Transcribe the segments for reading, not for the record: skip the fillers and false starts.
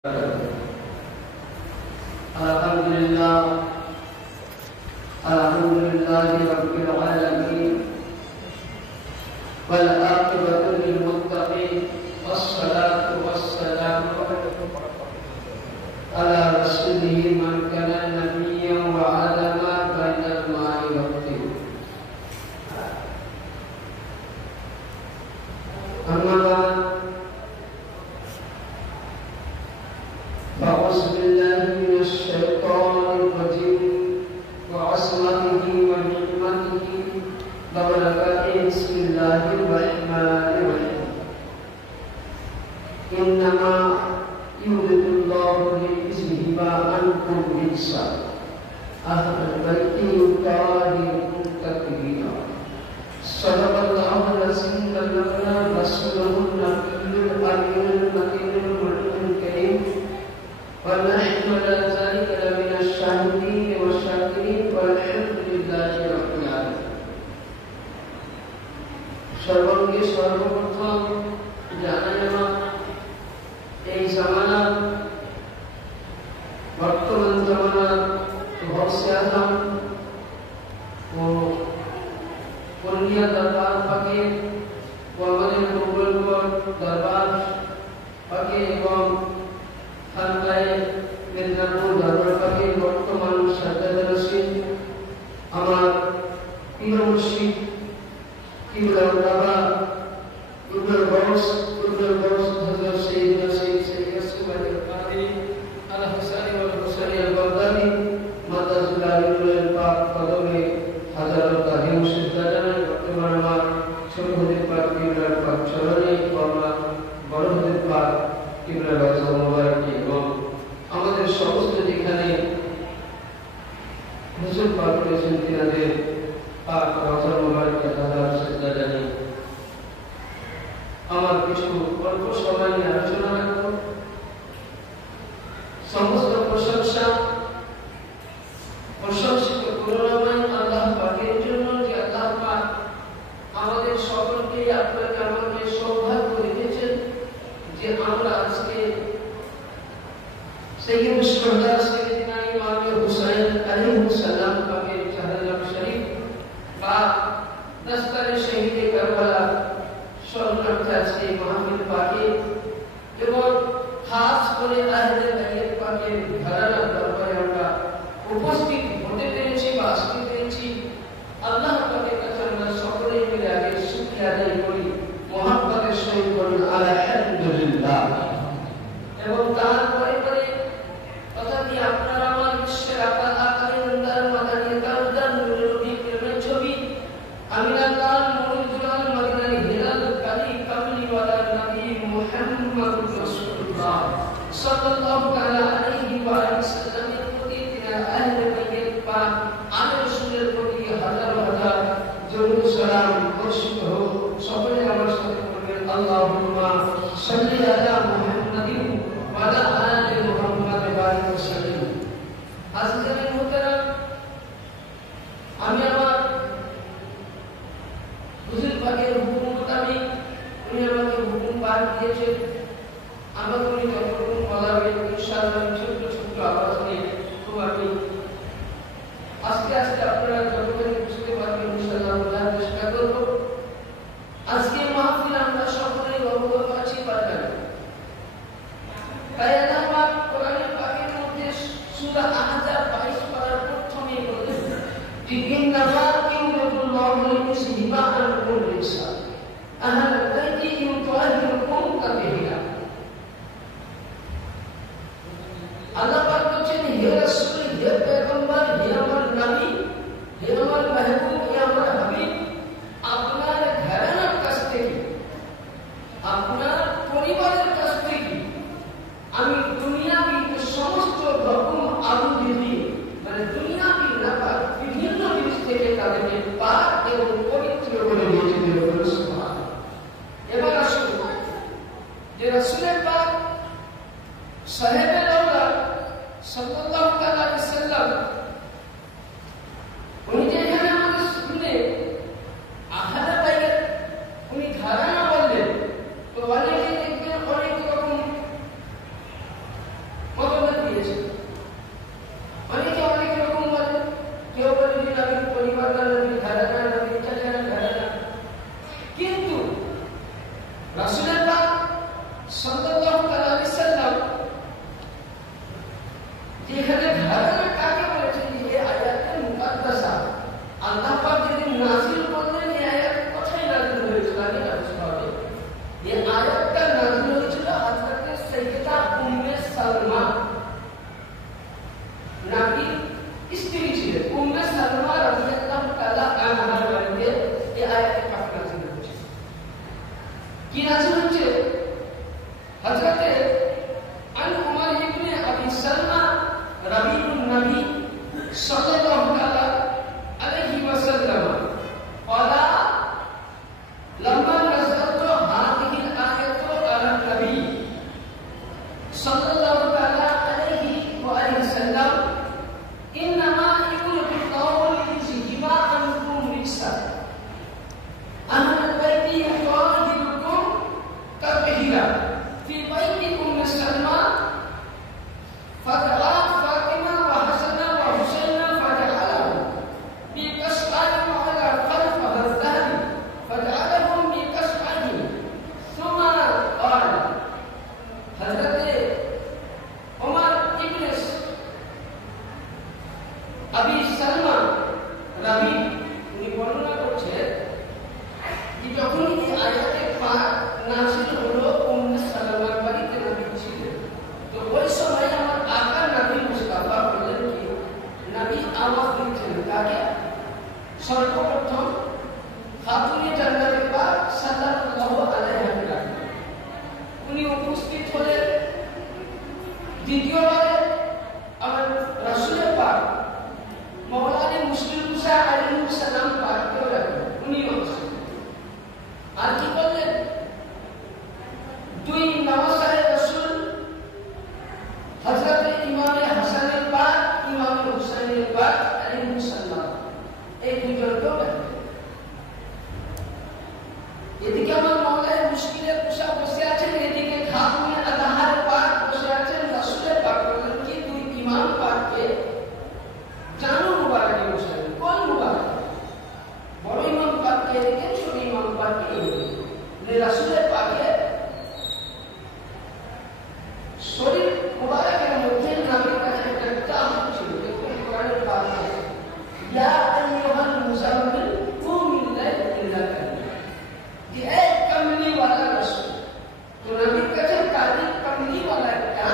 Alhamdulillahi rabbil alamin wal aqibatu lil muttaqin wassalatu wassalamu ala rasulih man kana nabiyyan wa adama bainal ma'i wa tin. فأعوذ بالله من الشيطان الرجيم وعصمته ونعمته وبركاته. بسم الله الرحمن الرحيم. إنما يريد الله ليذهب عنكم الرجس أهل البيت يطهركم تطهيرا. صدق الله العظيم وبلغنا رسوله النبي الأمين المكين المعين الكريم ونحن على ذلك لمن الشاهدين والشاكرين والحمد لله رب العالمين. সর্বঙ্গে সর্বপ্রথম জানানো এই জামানা বর্তমান জামানা গৌসে আজম ও পুরনিয়া দরবার পাকে ও আমাদের মুঘলগড় দরবার পাকে এবং খানকায়ে মেদিনীপুর দরবার পাকে বর্তমান সাজ্জাদা রশিদ আমার প্রিয় মুর্শিদ কিবলার বাবা ইবনুল গৌস হযরত সাইয়্যিদনা সাইয়্যিদ সুবাইর কাদি আল হুসাইনি ওয়াল হুসাইনি আল বাগদাদি মাদাজুল্লাহ ইবনুল পাক কদমে হাজারো তাহিম সিজদা জানাই। বর্তমান আমার ছোট হদির পাক কিবলার পাক চরণে আমার বড় হদির পাক কিবলার রাজা মুবারক এবং আমাদের সমস্ত যেখানে হুজুর পাক রয়েছেন তিনাদের পাক রাজা মুবারককে হাজার সিজদা জানাই। আমার কিছু অল্প সময় নিয়ে আলোচনা রাখবো। সমস্ত প্রশংসিত করুণাময় আল্লাহ পাকের জন্য যে আল্লাহ পাক আমাদের সকলকে আপনাকে আমাকে সৌভাগ্য করে দিয়েছেন যে আমরা আজকে সাইয়্যিদ শুহাদা সাইয়্যিদনা ইমাম হুসাইন আলাইহিস সালাম পাকের জাহরাম শরীফ বা দস্তারে শহীদে কারবালা স্মরণার্থে আজকে মাহফিল পাকে এবং খাস করে আহলে বাইত পাকের ঘরানা দরবারে আমরা উপস্থিত হতে পেরেছি বা আসতে পেরেছি। আল্লাহ পাকের কাছে আমরা সকলেই মিলে আগে শুকরিয়া আদায় করি, মুহাব্বতের সহিত বলি আলহামদুলিল্লাহ। এবং তারপরে পরে তথাপি আপনারা আমার বিশ্বের আকারে নন্দার মাদানী কারদার নূরের নবী প্রেমের ছবি আমিনাল্লাহ মুরিদুল মদিনার হিলাল কালি কামলি ওয়ালা নবী মুহাম্মদুর রাসূলুল্লাহ সাল্লাল্লাহু তাআলা আলাইহি ওয়া সাল্লামের প্রতি তিনার আহলে বাইত পাক আলে রাসূলের প্রতি হাজার হাজার দরুদ সালাম বর্ষিত হোক। সকলে আমার সাথে বলবেন আল্লাহুম্মা সাল্লি আলা মুহাম্মাদিন ওয়া আলা আলি মুহাম্মাদ ওয়া বারিক ওয়াসাল্লিম। আজকের মুহতারাম আমি আমার হুজুর পাকের হুকুম মোতাবেক উনি আমাকে হুকুম পাঠ দিয়েছেন। আমাকে উনি যতটুকু বলাবেন ইনশাআল্লাহ ছোট্ট ছোট্ট আওয়াজ নিয়ে তো আমি আস্তে আস্তে আপনারা যতক্ষণ বুঝতে পারবেন ইনশাআল্লাহ বলার চেষ্টা করব। আজকে মাহফিল আমরা সকলেই অবগত আছি পারবেন। তাই আল্লাহ পাক কোরআনের পাকের মধ্যে সূরা আহজাব 22 পারার প্রথমেই বলেন যে ইন্নামা ইউরিদুল্লাহু লিইয়ুযহিবা আনকুম রিজসা আহল বাইতি ইউতাহিরুকুম তাতহীরা। আল্লাহ পাক বলেন হে রাসূল, হে পয়গম্বর, হে আমার নবী, হে আমার মাহবুব, হে আমার হাবিব, আপনার ঘরানার কাছ থেকে, আপনার পরিবারের কাছ থেকে আমি দুনিয়াবি সমস্ত রকম আরুধি দিয়ে মানে দুনিয়াবি নাপাক বিভিন্ন জিনিস থেকে তাদেরকে পাক এবং পবিত্র করে দিয়েছি। এবার আসুন যে রাসূলের পাক সাহেবে আল্লাহ সাল্লাল্লাহু আলাইহি ওয়াসাল্লাম উনি যেখানে আমাদের শুনে আহলে বাইত উনি ঘরানা বললেন তো অনেকে দেখবেন অনেক রকম sallallahu alaihi wasallam qala lamma nazaltu hadhihi al-ayatu ala nabi sallallahu alaihi wasallam innama yuridu Allahu liyuzhibakum rijsa ahlal baiti yuqadirukum tathira fi baiti ummi Salma fad'a Fatimah wa Hasan wa Husain fad'alahu bi qas'atin ala qalb al-dhahri fad'alahum bi qas'atin thumma qala Hazrat Umar ibn Abi Salma রাবি উনি বর্ণনা করছেন যে যখন এই আয়াতে পাক নাযিল হলো উম্মে সালামার বাড়িতে নবী ছিলেন, তো ওই সময় আমার আকা নবী মুস্তাফা বললেন কি নবী আওয়াজ দিচ্ছেন কাকে? সর্বপ্রথম খাতুনে জান্নাতে পাক সাল্লাল্লাহু আলাইহি ওয়াসাল্লাম উনি উপস্থিত হলেন। দ্বিতীয়বারে আমার রাসূলের পাক মওলানা মুসলিম মুসা আলাইহিস সালাম পাককেও রাখলেন, উনিও আর কি করলেন? দুই নওয়াসায়ে রাসূল হযরত ইমামে হাসানের পাক ইমামে হুসাইনের পাক আলাইহিস সালাম এই দুজনকেও রাখলেন। এদিকে আমার মওলানা মুশকিলের কুশা বসে আছেন, এদিকে খাতুনে আদহার পাক বসে আছেন। রাসূলের পাক বললেন কি দুই ইমাম পাককে জানো মুবারক বসালেন। কোন মুবারক? বড় ইমাম পাককে এদিকে, ছোট ইমাম পাককে এদিকে। রাসূলের পাকে শরীর মুবারকের মধ্যে নবীর কাছে একটা চাদর ছিল, দেখুন কোরআনের পাক আছে ইয়া আইয়ুহাল মুজাম্মিল কুম মিন লাইল ইল্লা কালিলা, যে এক কমলি ওয়ালা রাসূল, তো নবীর কাছে কালি কমলি ওয়ালা একটা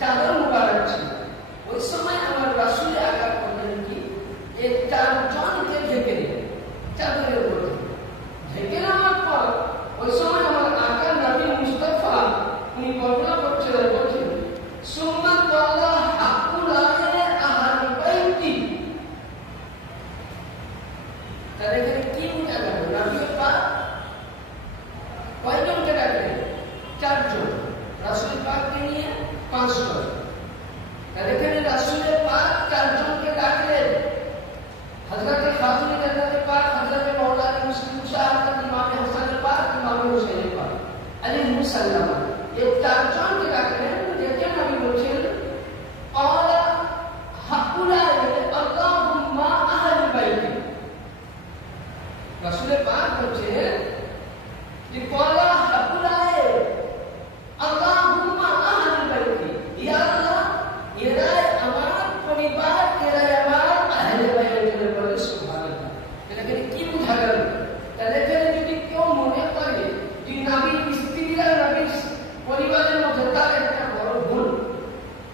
চাদর মুবারক ছিল। ওই সময় আমার রাসূল আকা করলেন কি এই চারজনকে ঢেকে দিলেন চাদরের মধ্যে। ঢেকে নেওয়ার পর ওই সময় আমার আকা নবী মুস্তাফা উনি বর্ণনা করছিলেন, বলছেন সুম্মা তাআলা হাকুলায়ে আহলি বাইতি। তাহলে এখানে কি বোঝা গেল? নবীর পাক কয়জনকে ডাকলেন? চারজন। রাসূল পাককে নিয়ে 5 জন। তাহলে এখানে রাসূলের পাক চারজনকে ডাকলেন। হযরত খাতুনে জান্নাতে পাক, হযরত মাওলানা মুসলিম শাহ, হযরত ইমাম হাসানের পাক, ইমাম হুসাইনের পাক আলাইহিস সালাম এই চারজনকে ডাকলেন। দেখে নবী বলছেন আলা হাকুলায়ে আল্লাহুম্মা আহলি বাইতি। রাসূলের পাক বলছেন যে আলা হাকুলায়ে আল্লাহুম্মা আহলি বাইতি, ইয়া আল্লাহ এরাই আমার পরিবার, এরাই আমার আহলে বাইতের বলে সুবহানাল্লাহ। এখানে কি বোঝা গেল? তাহলে এখানে যদি কেউ মনে করে যে নবীর স্ত্রীরা নবীর পরিবারের মধ্যে, তার একটা বড় ভুল।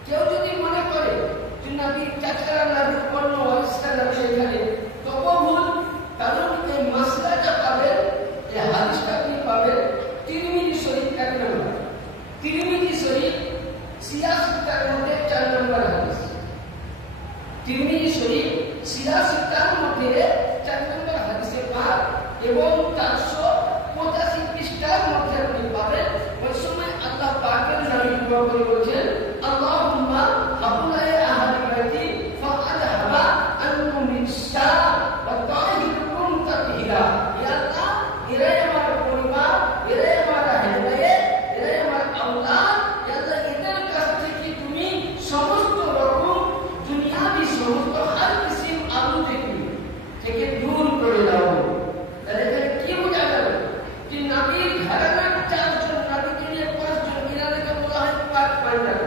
কেউ যদি মনে করে যে নবীর চাচারা নবীর অন্য ওয়ারিসরা নবী এখানে, তবুও ভুল। কারণ এই মাসলাটা পাবেন, এই হাদিসটা আপনি পাবেন তিরমিজি শরীফ 1 নম্বর, তিরমিজি শরীফ সিয়াসিতার মধ্যে 4 নম্বর হাদিস। তিরমিজি শরীফ সিয়াসিতার মধ্যে 4 নম্বর হাদিসে পাক এবং 485 পৃষ্ঠার মধ্যে আপনি পাবেন। ওই সময় আল্লাহ পাকের নবী দোয়া করে বলেছেন আল্লাহুম্মা হাকুলায়ে আহলি বাইতি ফাআযহাবা আনহুম রিজসা ওয়া তাহিরুকুম তাতহীরা। ইয়া আল্লাহ এরাই আমার পরিবার, এরাই আমার আহলে বাইত, এরাই আমার আওলাদ। ইয়া আল্লাহ এদের কাছ থেকে তুমি সমস্ত রকম দুনিয়াবি সমস্ত হর কিসিম আলু থেকে দূর করে দাও। তাহলে এখানে কি বোঝা গেল? যে নবীর ঘরানার 4 জন, নবীকে নিয়ে 5 জন, এনাদেরকে বলা হয় পাক পাঞ্জাব।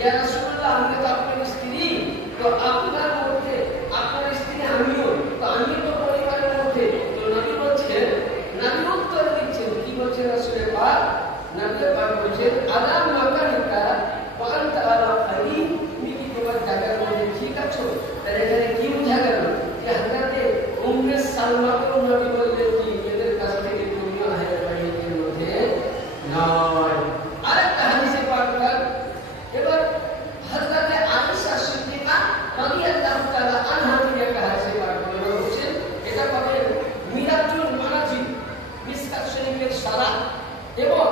ইয়া রাসূলুল্লাহ, আমি তো আপনার স্ত্রী, তো আপনার মধ্যে আপনার স্ত্রী আমিও, তো আমি তো পরিবারের মধ্যে। তো নবী বলছেন, নবী উত্তর দিচ্ছেন, কি বলছেন রাসূলের পাক? নবী পাক বলছেন, আলাম মাকানিকা ওয়া আনতা আলা খাইর, তুমি কি তোমার জায়গার মধ্যে ঠিক আছো? তাহলে এখানে কি বোঝা গেল? যে হযরতে উম্মে সালমাকে নবী বললেন কি এদের কাছ থেকে তুমি আহলে বাইতের মধ্যে নয়। আরেকটা হাদিসে পাক এবার হযরতে আয়েশা সিদ্দিকা রাদিয়াল্লাহু তাআলা আনহা থেকে একটা হাদিসে পাক বলেছেন, এটা পাবে মিরাজুল মানাজিল মিসকাত শরীফের সারা এবং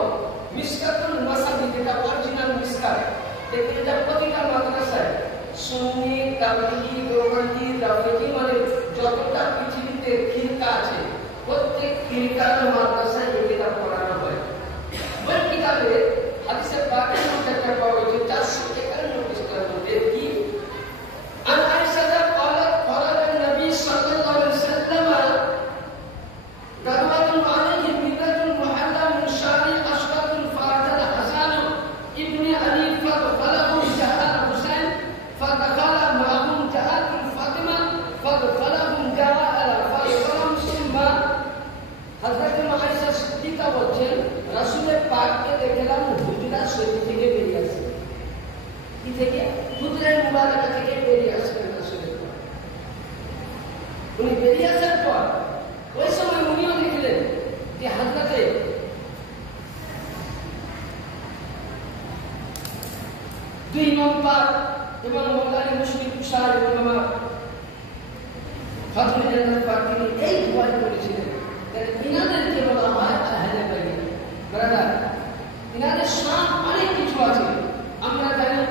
মিসকাতুল মাসাবিহ, যেটা অরিজিনাল মিসকাত। দেখুন এটা প্রতিটা মাদ্রাসায় সুন্নি, তাবলিগি, দেওবন্দি, রাফেজি মানে যতটা পৃথিবীতে ফিরকা আছে প্রত্যেক ফিরকার মাদ্রাসায় এই কিতাব পড়ানো হয়। ওই কিতাবে হাদিসের পাকের মধ্যে একটা পাওয়া হয়েছে 451 পৃষ্ঠার মধ্যে কি আন আয়েশা قالت قال النبي صلى الله عليه وسلم غدوة عليه مدة محلى من شعر أشرف فأتى حسن ابن علي فدخله جاء حسين فدخل معهم جاءت فاطمة فدخلهم جاء فدخلهم ثم হযরত আয়েশা সিদ্দিকা বলেন, রাসূলের পাককে দেখলাম হুজরা শরীফ থেকে বেরিয়ে আসছে। কি থেকে? হুজরা মুবারাকা থেকে বেরিয়ে আসছেন রাসূলের পাক। উনি বেরিয়ে আসার পর ওই সময় উনিও দেখলেন যে হযরতে দুই ইমাম পাক এবং মওলানা মুশরিক শাহ উলামা ফাতিমা জান্নাত পাক তিনি এই দোয়া করেছিলেন। ইনাদেরকে বলা হয় আহলে বাইত। ব্রাদার, ইনাদের শান অনেক কিছু আছে। আমরা জানি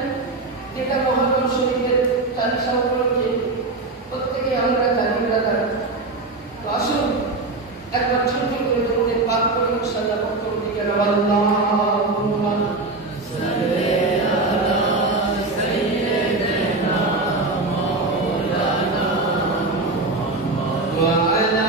যেটা মুহাম্মদ শরীফের 40 উপলক্ষে প্রত্যেকে আমরা জানি ব্রাদার। তো আসুন একবার ছোট করে দরুদ পাক করি ইনশাআল্লাহ। পক্ষ থেকে আল্লাহুম্মা সাল্লি আলা সাইয়্যিদিনা মাওলানা মুহাম্মদ ওয়া আলা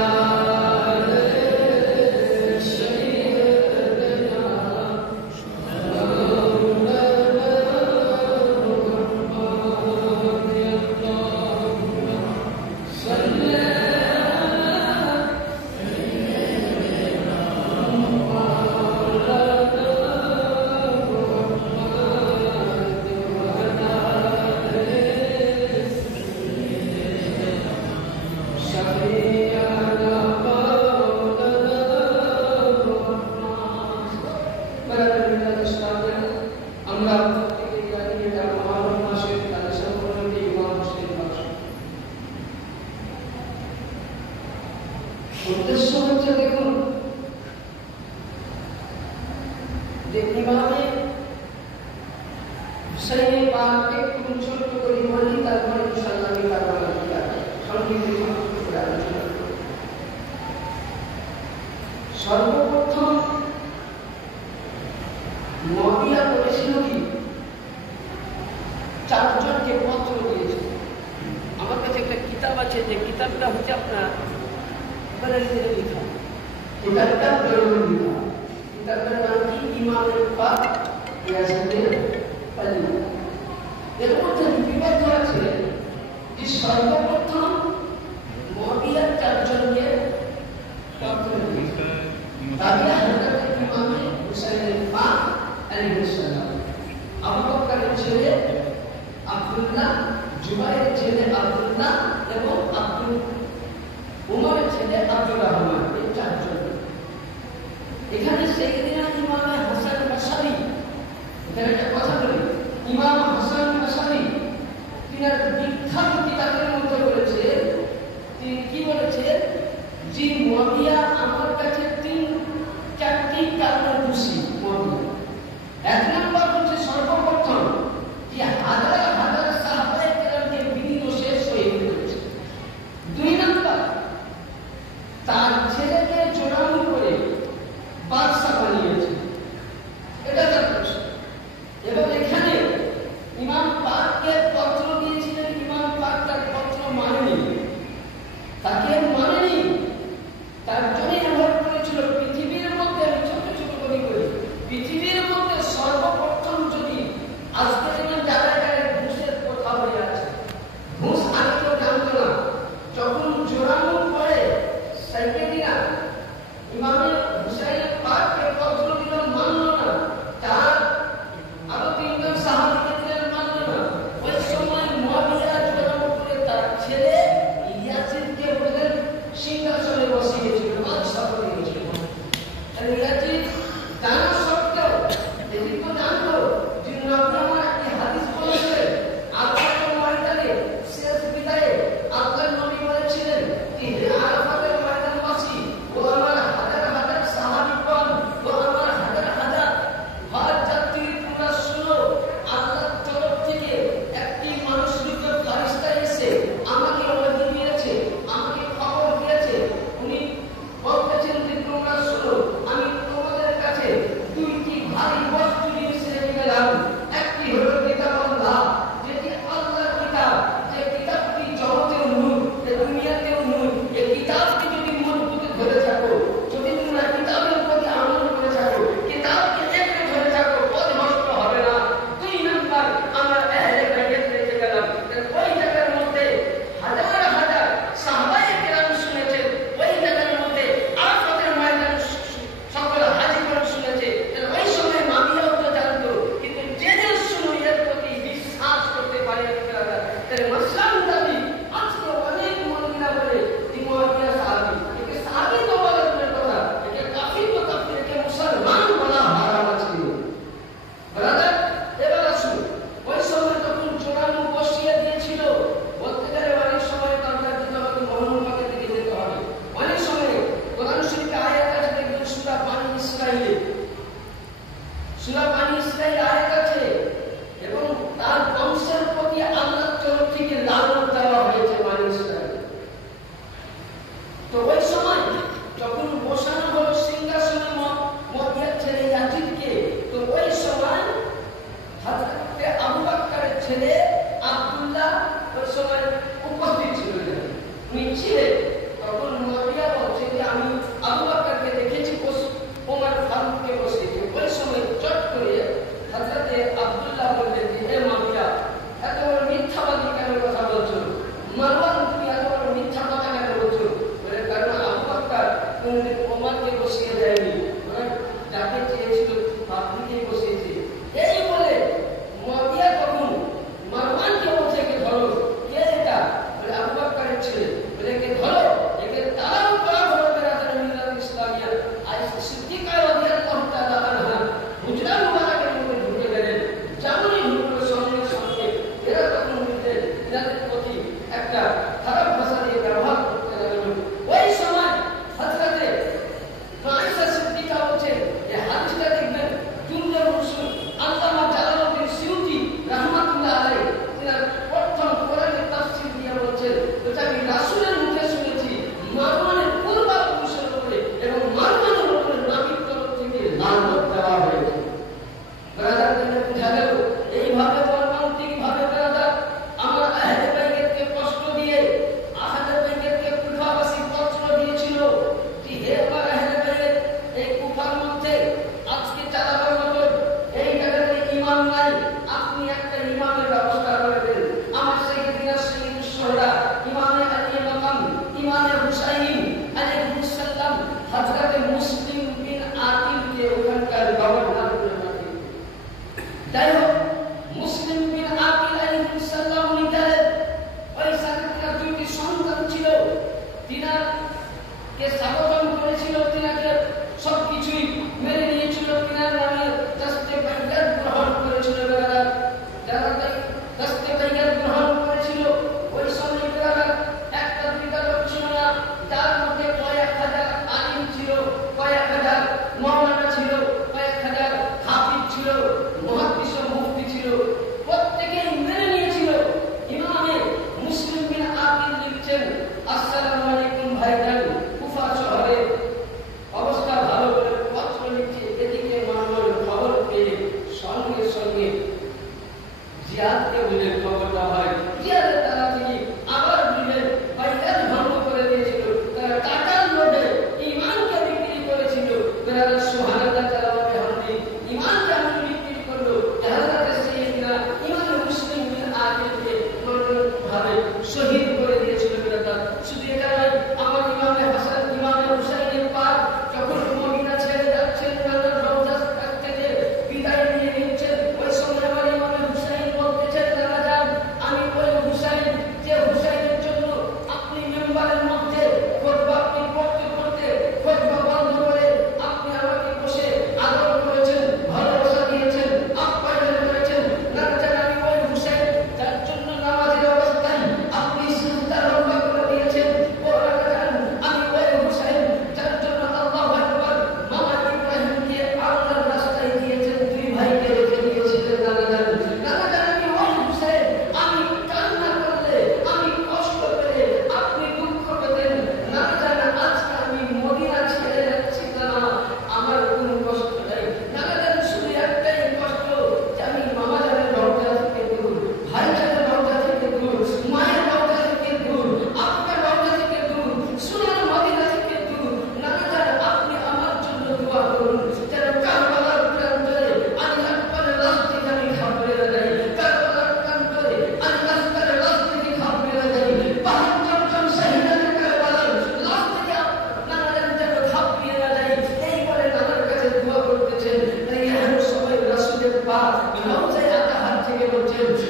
সর্বপ্রথম মুআবিয়া করেছিল কি? চারজনকে পত্র দিয়েছিল। আমার কাছে একটা কিতাব আছে, যে কিতাবটা হচ্ছে আপনার বরেলিতে লেখা। কিতাবটা বরেলি লেখা। কিতাবের নাম কি? ইমামুল পাক ইয়াসিনের আলী। এর মধ্যে লিপিবদ্ধ আছে যে সর্বপ্রথম মুআবিয়ার চারজনকে পত্র দিয়েছিল। তাদের হযরত ইমাম হুসাইনের পাক আলাইহিস সালাম, আবু বকরের ছেলে আব্দুল্লাহ, জুবাইরের ছেলে আব্দুল্লাহ এবং উমরের ছেলে আব্দুর রহমান, এই চারজন। এখানে সাইয়েদনা ইমাম হাসান বসরি, এখানে একটা কথা বলি, ইমাম হাসান বসরি তিনার বিখ্যাত কিতাবের মধ্যে বলেছে, তিনি কি বলেছে, যে মুআবিয়া আমার কাছে 4টি কারণে খুশি। এক নম্বর হচ্ছে সর্বপ্রথম যে হাজার হাজার সাহাবায়ে কেরামকে বিনীত শেষ হয়ে গেছে। 2 নম্বর তার ছেলেকে জোড়ানো করে বাদশা বানিয়েছে, এটা তার প্রশ্ন। এবং এখানে ইমাম পাককে পত্র দিয়েছিলেন, ইমাম পাক তার পত্র মানেনি, তাকে মানেনি, তার জন্য ব্যবহার করেছিল পৃথিবীর মধ্যে। আমি ছোট ছোট করে পৃথিবীর মধ্যে সর্বপ্রথম যদি আজকে যেমন যারা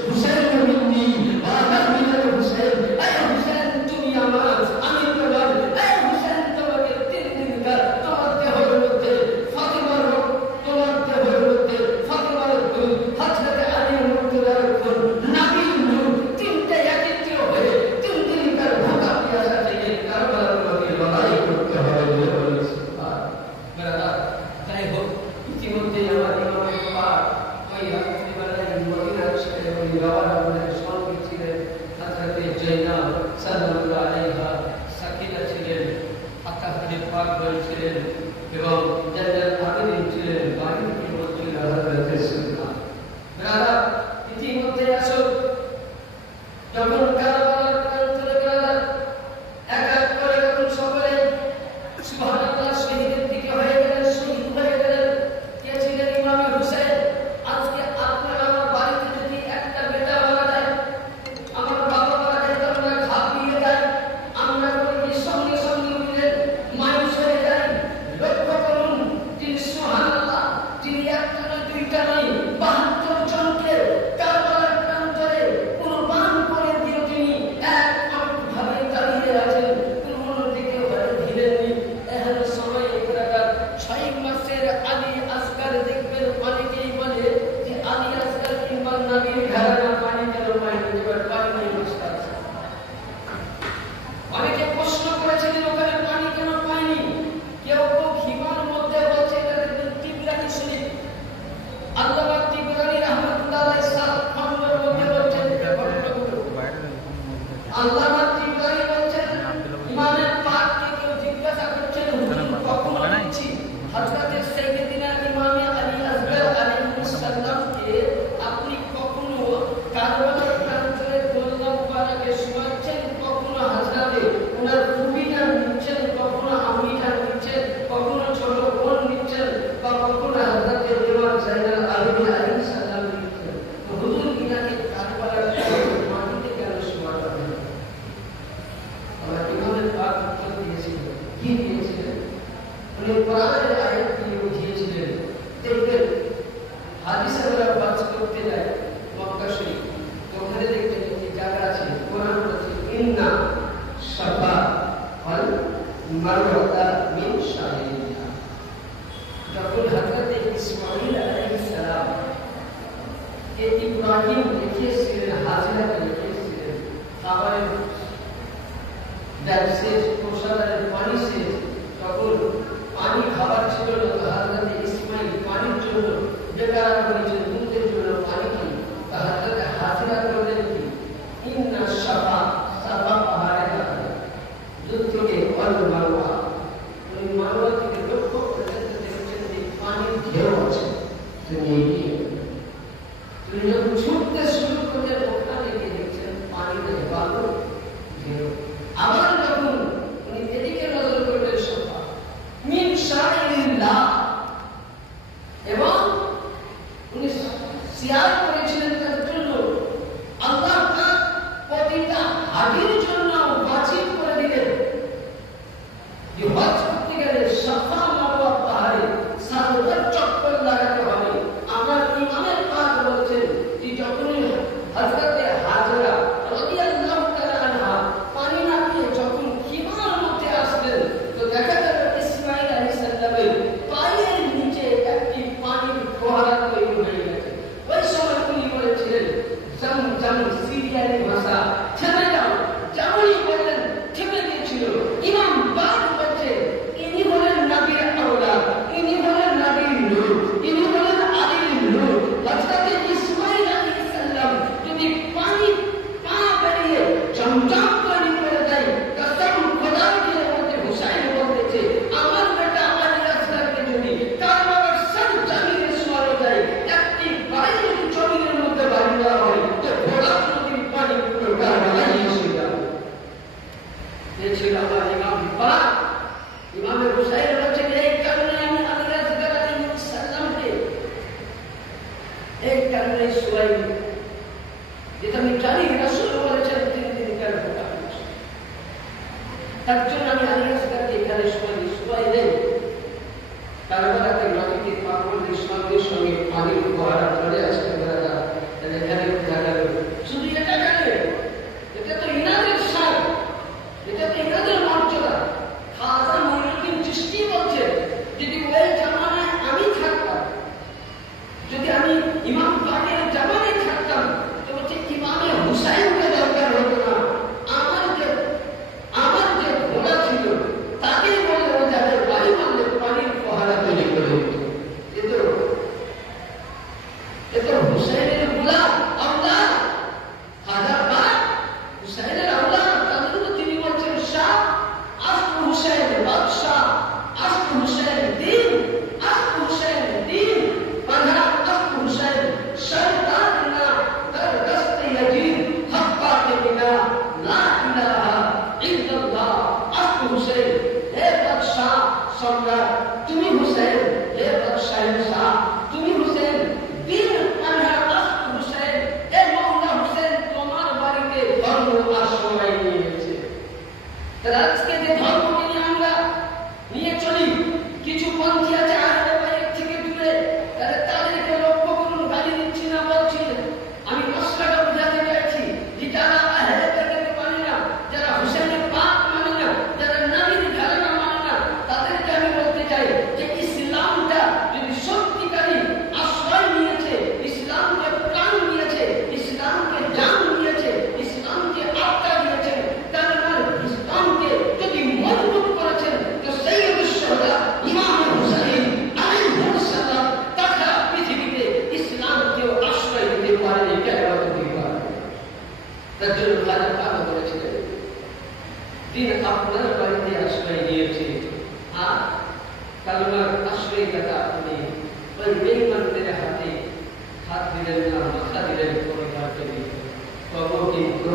Husain minni wa তিনি বাবার আমাদের সঙ্গে ছিলেন হযরতে জয়নাব সাল্লাল্লাহু আলাইহা সাকিনা ছিলেন, আকাশে পাক বলছিলেন এবং জান্নাত আবেদিন ছিলেন, বাড়ির কি বলছিলেন হযরতে সুলতান। ব্রাদার ইতিমধ্যে আসো যখন কারবালার প্রান্তরে ব্রাদার এক এক করে যখন সকলে সুবহানাল্লাহ শহীদের দিকে হয়ে গেলেন, শহীদ হয়ে গেলেন। কে ছিলেন? ইমাম হুসাইন। আজকে আপনার আমার বাড়িতে যদি একটা বেটা মারা যায়, আমার বাবা মারা যায়, আমরা ঝাঁপিয়ে যাই, আমরা কি সঙ্গে সঙ্গে মিলে মায়ুস হয়ে যাই। লক্ষ্য করুন, তিনি সুবহানাল্লাহ, তিনি একটা নয় দুইটা নয় 72 জনকে কারবালার প্রান্তরে কুরবান করে দিয়ে তিনি একভাবে দাঁড়িয়ে আছেন, কোনো দিকে হয়ে দিলেননি। এখন সময় এখানকার 6 মাসের আলী আসগার দেখবেন অনেকেই বলে যে আলী আসগার কিংবা নবীর ঘরানা পানি কেন পায়নি, এবার পানি নেই বুঝতে। অনেকে প্রশ্ন করেছিলেন ওখানে পানি কেন পায়নি। কেউ কেউ হিমার মধ্যে বলছে এটা দেখবেন তিবরানি শরীফ, আল্লামা তিবরানি রাহমাতুল্লাহ আলাইহি সালাম খণ্ডের মধ্যে বলছেন, আল্লামা তিবরানি বলছেন ইমামের পাককে কেউ জিজ্ঞাসা করছেন হুজুর কখন হচ্ছি, হযরতে সাইয়্যিদিনা ইমামে আলী আসগার আলাইহিস সালামকে আপনি কখনো কারবালার প্রান্তরে গোলাম পাড়াকে শোয়াচ্ছেন, কখনো হযরতে ওনার ফুফিটা নিচ্ছেন, কখনো আম্মিটা নিচ্ছেন, কখনো ছোট বোন নিচ্ছেন, বা কখনো হযরতে ইমাম জাইনুল আবেদিন আলাইহিস সালাম নিচ্ছেন। তো হুজুর ইনাকে কারবালার মাটিতে কেন শোয়াবেন? আমরা ইমামের পাক উত্তর দিয়েছিলেন। কি দিয়েছিলেন? উনি কোরআনের আয়াত দিয়ে বুঝিয়েছিলেন। দেখবেন হাদিসে আমরা পাঠ করতে যাই মক্কা শরীফ, তো ওখানে দেখবেন একটি জায়গা আছে, কোরআন বলছে ইন্না সাফা ওয়াল মারওয়াতা মিন শাইরিল্লাহ। যখন হযরত ইসমাঈল আলাইহিস সালাম কে ইব্রাহিম দেখিয়েছিলেন, হাজরাকে দেখিয়েছিলেন খাবারের ব্যবসের প্রসাদের পানি শেষ, তখন পানি খাবার ছিল না, তো হযরত ইসমাঈল পানির জন্য বেকার করেছেন, দুধের জন্য পানি খাই। তো হযরত হাজরা করলেন কি ইন্না সাফা, সাফা পাহাড়ে দুধ থেকে অল মারওয়া, উনি মারওয়া থেকে লক্ষ্য করেছেন, দেখছেন যে পানির ঢেউ আছে, তিনি এগিয়ে তিনি যখন ছুটতে শুরু করলেন ওখানে গিয়ে দেখছেন পানিতে বালু ঢেউ। আবার যখন উনি এদিকে নজর করলেন সাফা মিন শাইরিল্লাহ, এবং উনি শেয়ার করেছিলেন তার জন্য আল্লাহ পাক প্রতিটা হাজির জন্য ওয়াজিব করে দিলেন যে হজ করতে গেলে সাফা মারওয়া পাহাড়ে 7 চক্কর লাগাতে হবে। আমার ইমামের পাক বলছেন যে যখন হযরতে হাজরা রাদিয়াল্লাহু তাআলা আনহা পানি না পেয়ে যখন হিমার মধ্যে আসলেন, তো দেখা গেল ইসমাঈল আলাইহিস সালামের পায়ের নিচে একটি পানির ফোয়ারা তৈরি হয়ে গেছে। ওই সময় উনি বলেছিলেন জমজম, সিরিয়ালি ভাষা, থেমে যাও। যেমনই বললেন থেমে গিয়েছিল। ইমাম পাক বলছে ইনি হলেন নবীর আওলাদ, ইনি হলেন নবীর নূর, ইনি হলেন আলীর নূর। হযরতে ইসমাঈল আলাইহিস সালাম যদি পানি পা বেরিয়ে জমজম তৈরি করে দেয়, কসম খোদার দিয়ে বলতে হুসাইন বলতেছে আমার বেটা আলী আসগারকে যদি কারবালার সব জমিনে শোয়ানো যায়, একটি বাড়ির জমিনের মধ্যে বাড়ি দেওয়া হয়, তো ফোরাত নদীর পানি পুরো কারবালায় এসে যাবে। এ ছিল আমার ইমাম পাক। ইমাম হুসাইন বলছেন এই কারণে আমি আলী আসগার আলাইহিস সালামকে এই কারণে শোয়াইনি, যেটা আমি জানি রাসূল বলেছেন 3 দিন কার ভোটা, তার জন্য আমি আলী আসগারকে এখানে শোয়াই দেই। কারবালাতে নদীতে পাগলের সঙ্গে পানির ফোয়ারা চলে আসতে পারা, এখানে দেখা গেল শুধু এটা জানে, এটা তো ইনাদের সার, এটা তো ইনাদের মর্যাদা। খাজা মঈনুদ্দিন চিশতি বলছে যদি ওই জামানায় আমি থাকতাম, যদি আমি ইমাম পাকের জামানায় থাকতাম, তো বলছে ইমামে হুসাইনকে দরকার হতো না। আমার যে ঘোড়া রাজুল খাজা পাক বলেছিলেন, দিন আপনার বাড়িতে আশ্রয় নিয়েছে, আর কালমার আশ্রয়দাতা আপনি ওই বেঈমানদের হাতে হাত দিলেন না, মাথা দিলেন পরিবার থেকে, তবু কিন্তু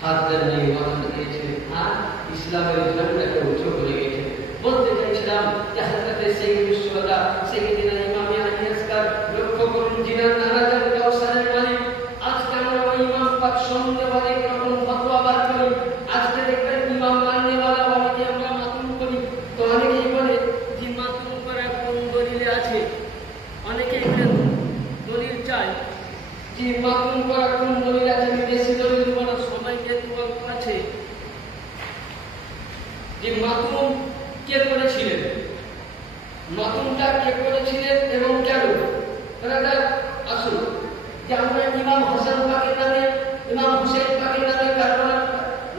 হাত দেননি, মাথা দিয়েছিলেন, আর ইসলামের ঝান্ডাকে উঁচু করে গেছেন। বলতে চাইছিলাম যে হযরত সাইয়্যিদুশ শুহাদা সাইয়্যিদিনা ইমাম আলী আসগার লক্ষ্য করুন, জিনার নারাজান কাউসারের মালিক। আজকে আমরা ওই ইমাম পাক সন্দেহবাদী রকম ফতোয়া বার করি। আজকে দেখবেন ইমাম মাননেওয়ালা বাবাকে আমরা মাতুম করি। তো অনেকেই বলে যে মাতুম করা কোন দলিলে আছে, অনেকেই দলিল চায় যে মাতুম করা কোন দলিল আছে। আমি বেশি দলিল বলার সময় যেহেতু আছে, যে মাতুম কে করেছিলেন, মাতুমটা কে করেছিলেন এবং কেন, আসুন যে আমরা ইমাম হাসান পাকের নামে, ইমাম হুসেন পাকের নামে, কারবালার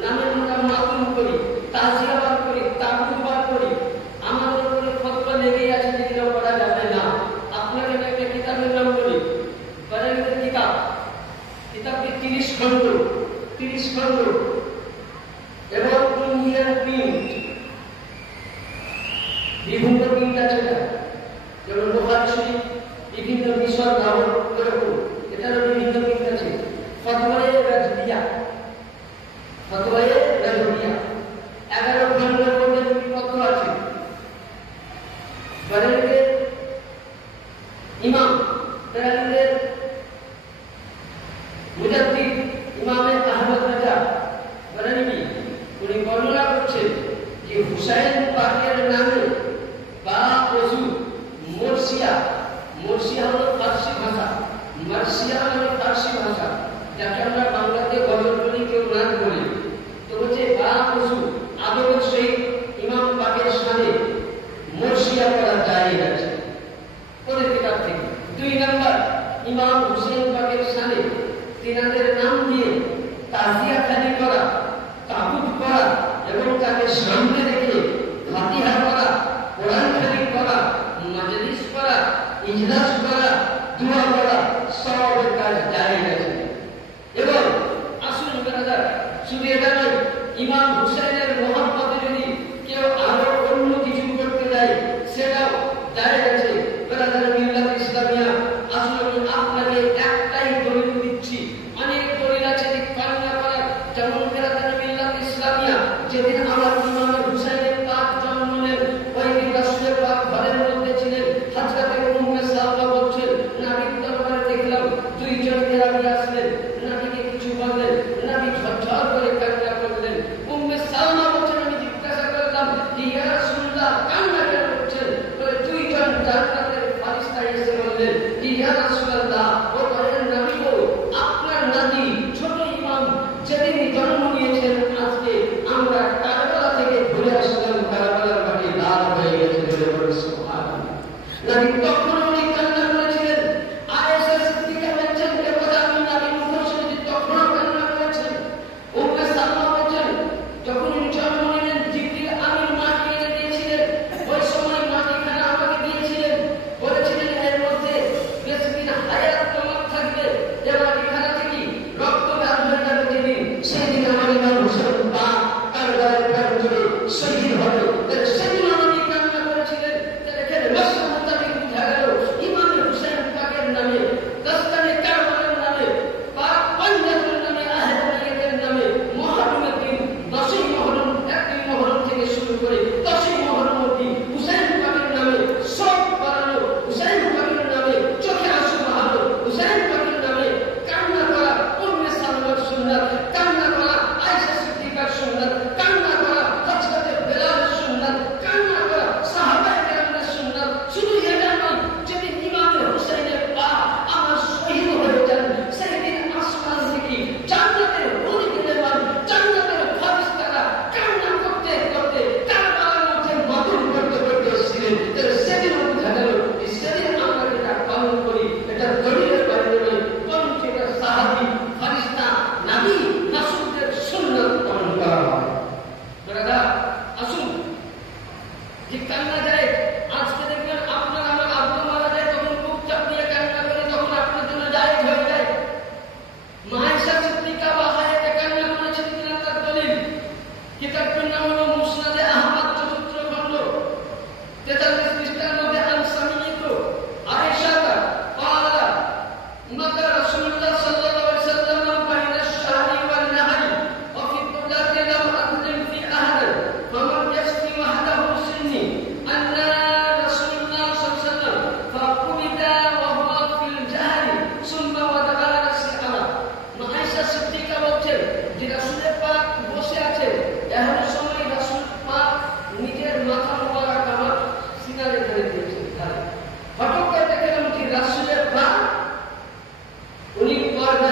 নামে আমরা মাতুম করি, তাজিয়া বার করি, তাবুক বার করি। আমাদের উপরে ফতোয়া লেগেই আছে যে এটা করা যাবে না। আপনাকে একটা কিতাবের নাম বলি, বারেকের কিতাব, কিতাবটি 30 খণ্ড, 30 খণ্ড এবং ইন্ডিয়ান প্রিন্ট, বিভিন্ন প্রিন্ট আছে, যেমন বুখারী শরীফ, বিভিন্ন মিশর নামক এরকম, এটারও বিভিন্ন প্রিন্ট আছে। ফতওয়ায়ে রাজবিয়া, ফতওয়ায়ে রাজবিয়া 11 খণ্ডের মধ্যে দুটি পত্র আছে। বারেকের ইমাম বারেকের মুজাদ্দিদ ইমামে আহমদ রাজা বারেলভী উনি বর্ণনা করছেন যে হুসাইন পাকের নামে বা ওযু মুরসিয়া, মুরসিয়া হলো ফার্সি ভাষা, মার্সিয়া হলো ফার্সি ভাষা, যাকে আমরা বাংলাতে গজল বলি, কেউ নাচ বলি। তো বলছে বা ওযু আদবের সহিত ইমাম পাকের সামনে মুরসিয়া করা যায় আছে ওদের কিতাব থেকে। 2 নম্বর, ইমাম হুসেন পাকের সামনে তিনাদের নাম দিয়ে তাজিয়া খানি করা, তাবুত করা এবং তাকে সামনে রেখে ফাতিহা করা, কোরআন শরীফ করা, মাজলিস করা, ইজলাস করা, দোয়া করা, সবের কাজ জায়েজ আছে। এবং আসুন ব্রাদার, শুধু এটা নয়, ইমাম হুসাইনের মহব্বতে যদি কেউ আরো অন্য কিছু করতে যায় সেটাও জায়েজ আছে। ব্রাদার মিল্লাত ইসলামিয়া, আসুন আমি আপনাকে একটাই দলিল দিচ্ছি, অনেক দলিল আছে যে কান্না করার। যেমন ব্রাদার মিল্লাত ইসলামিয়া যেদিন আমার ইমাম হুসাইনের পাক জন্ম নেন, ওই দিন রাসূলের পাক ঘরের মধ্যে ছিলেন। হযরত উম্মে সালমা বলছেন, নবীর দরবারে দেখলাম 2 জন কেরামী আসলেন, নবীকে কিছু বললেন, নবী ঝরঝর করে কান্না করলেন। উম্মে সালমা বলছেন, আমি জিজ্ঞাসা করলাম ইয়া রাসূলুল্লাহ কান্না কেন করছেন? বলে 2 জন জান্নাতের ফেরেশতা এসে বললেন, ইয়া রাসূলুল্লাহ, ও বলেন নবী গো, আপনার নবী ছোট ইমাম যেদিন জন্ম নিয়েছেন, আজকে আমরা কারবালা থেকে ঘুরে আসলাম, কারবালার মাটি লাল হয়ে গেছে। সুবহানাল্লাহ। নবী তখন উনি কান্না করেছিলেন। আয়েশা সিদ্দিকা বলেছেন, একবার আমি নবীর মুখ শুনেছি, তখন কান্না করেছেন। উম্মে সালমা বলেছেন, যখন উনি জন্ম নিলেন, জিবরিল আমিন মাটি এনে দিয়েছিলেন। ওই সময় মাটিখানা আমাকে দিয়েছিলেন, বলেছিলেন এর মধ্যে বেশ দিন হায়াত তোমার থাকবে, যে মাটিখানা থেকে রক্ত বের হয়ে যাবে। যেদিন সেদিন আমার ইমাম হুসাইন পাক কারবালার প্রান্তরে শহীদ হবে, সেদিন উনি কান্না করেছিলেন। এখানে মশলা মোতাবেক বুঝা গেল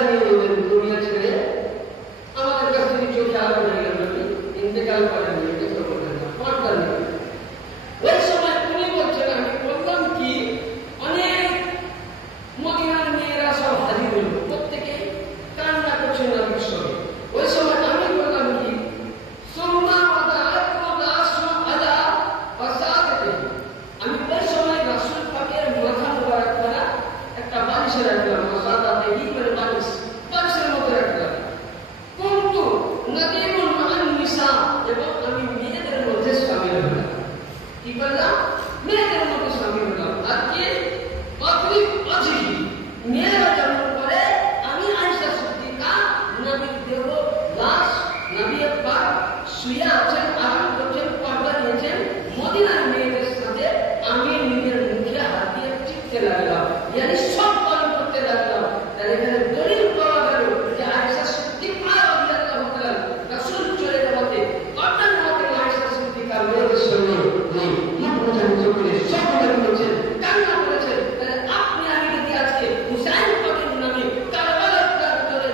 নিয়ে নিলেন দুনিয়া ছেড়ে, আমাদের কাছ থেকে চোখে আলো হয়ে গেল, ইন্তেকাল করেন, দেখতে করলেন না, পর্দা নেই। ওই সময় উনি বলছেন, আমি বললাম কি, অনেক মদিনার মেয়েরা সব হাজির হলো, প্রত্যেকে কান্না করছেন নবীর সঙ্গে। ওই সময় আমি বললাম কি, আমি ওই সময় রাসূল পাকের মাথা মোবারক করা একটা বালিশে রাখলাম, মাসাদাতে কি করে বালিশের মধ্যে রাখলাম। কিন্তু নদীবুল মান নিসা, এবং আমি মেয়েদের মধ্যে শামিল হলাম। কি করলাম? মেয়েদের মধ্যে শামিল হলাম। আর কি পাত্রিক অজি মেয়েরা যেমন করে, আমি আয়েশা সিদ্দিকা নবীর দেহ লাশ, নবী পাক শুয়ে আছেন, আরাম করছেন, পর্দা নিয়েছেন, মদিনার মেয়েদের সাথে আমি নিজের মুখে হাত দিয়ে টিপতে লাগলাম, ইয়ানি সব পালন করতে লাগলাম। তাহলে এখানে দলিল পাওয়া গেল যে আয়েশা সিদ্দিকা রাদিয়াল্লাহু তাআলা রাসূল চলে যাওয়াতে কর্তার মতে আয়েশা সিদ্দিকা মেয়েদের সঙ্গে নেই, মুখ মোছামুছি করে সকলে বলেছেন, কান্না করেছেন। তাহলে আপনি আমি যদি আজকে হুসাইন পাকের নামে কারবালার প্রান্তরে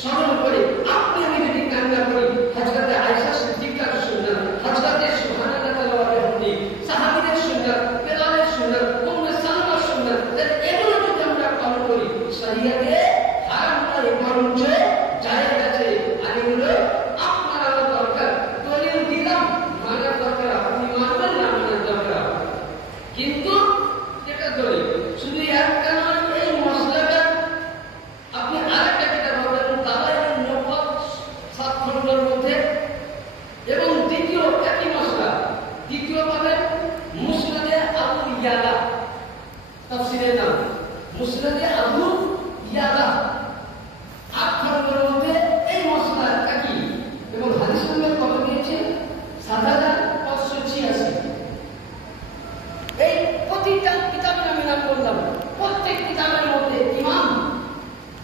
স্মরণ করে আপনি আমি যদি কান্না করি, হযরতে আয়েশা সিদ্দিকার সুন্নাত, হযরতে সুবহানাল্লাহ তাআলা বিহামদি, সাহাবীদের সুন্নাত, বেলালের সুন্নাত, উম্মে সালমার সুন্নাত, তাহলে এগুলো যদি আমরা পালন করি, শরীয়তে হারাম নয় বরঞ্চ জায়েজ আছে। আর এগুলো আপনার দরকার, দলিল দিলাম, মানার দরকার, আপনি মানবেন না, মানার দরকার। কিন্তু এটা দলিল শুধু একটা নয়, এই মশলাটা আপনি আরেকটা কিতাব পাবেন, দালাইলুন নুবুওয়াত 7 খণ্ডের মধ্যে, এবং দ্বিতীয় একই মশলা, দ্বিতীয় পাবেন মুসনাদে আবু ইয়ালা, তাফসীরের নাম মুসনাদে আবু ইয়ালা, 8 খণ্ডের মধ্যে এই মশলা একই। এবং হাদিস নম্বর কত দিয়েছে? 7586। এই প্রতিটা কিতাবের আমি নাম বললাম, প্রত্যেক কিতাবের মধ্যে ইমাম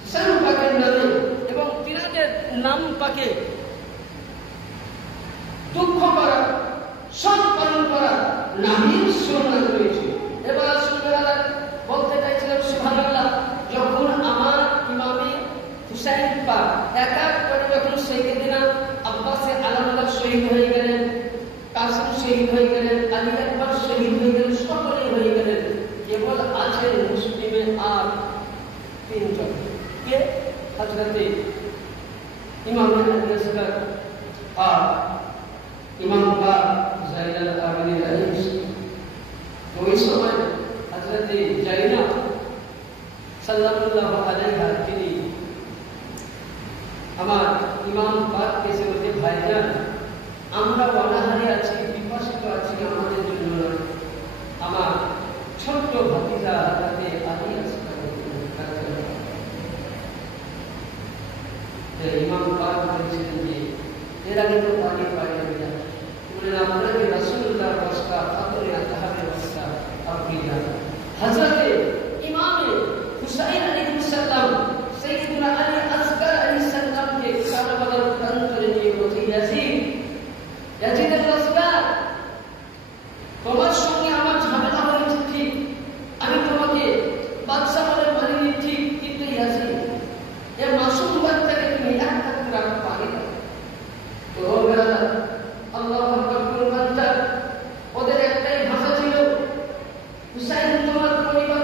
হুসাইন পাকের নামে এবং তিনাদের নাম পাকে দুঃখ করা, সব পালন করা নামীর সুন্নাত রয়েছে। এবার সুন্নাত বলতে চাইছিলাম, সুবহানাল্লাহ, যখন আমার ইমামে হুসাইন পাক এক এক করে যখন সাইয়েদনা আব্বাসে আলামুল্লাহ শহীদ হয়ে গেলেন, কাসিম শহীদ হয়ে গেলেন, আলী আকবর শহীদ হয়ে গেলেন, সকলেই হয়ে গেলেন, কেবল আছেন মুসলিমে আর 3 জন। কে? হযরতে ইমাম আল-হাসান আর ইমাম পাক জাইনাল আবেদিন রাহিস। ওই সময় হযরতে জাইনাব সাল্লাল্লাহু আলাইহা, তিনি আমার ইমাম পাক কেসে বলতে, ভাইজান আমরা অনাহারে আছি, বিপাসিত আছি, আমাদের জন্য আমার ছোট্ট ভাতিজা তাতে আলী আছে। ইমাম পাক বলেছিলেন যে এর আগে তো পানি পাই না, বলেন আপনাকে রাসূলুল্লাহ ওয়াসকা ফাতরে আতাহাবের ওয়াসকা আপনি জান। হযরতে ইমামে হুসাইন আলাইহিস সালাম সাইয়্যিদুনা আলী আসগর আলাইহিস সালামকে কারবালার প্রান্তরে নিয়ে বলতে, ইয়াজিদ আসগর, তোমার সঙ্গে আমার ঝামেলা হয়েছে ঠিক, আমি তোমাকে বাদশা বলে মানিনি ঠিক, কিন্তু ইয়াজিদ এ মাসুম বাচ্চাকে তুমি এক টুকরা পানি দাও। তো আল্লাহু আকবার, বাচ্চা ওদের একটাই ভাষা ছিল, হুসাইন তোমার পরিবার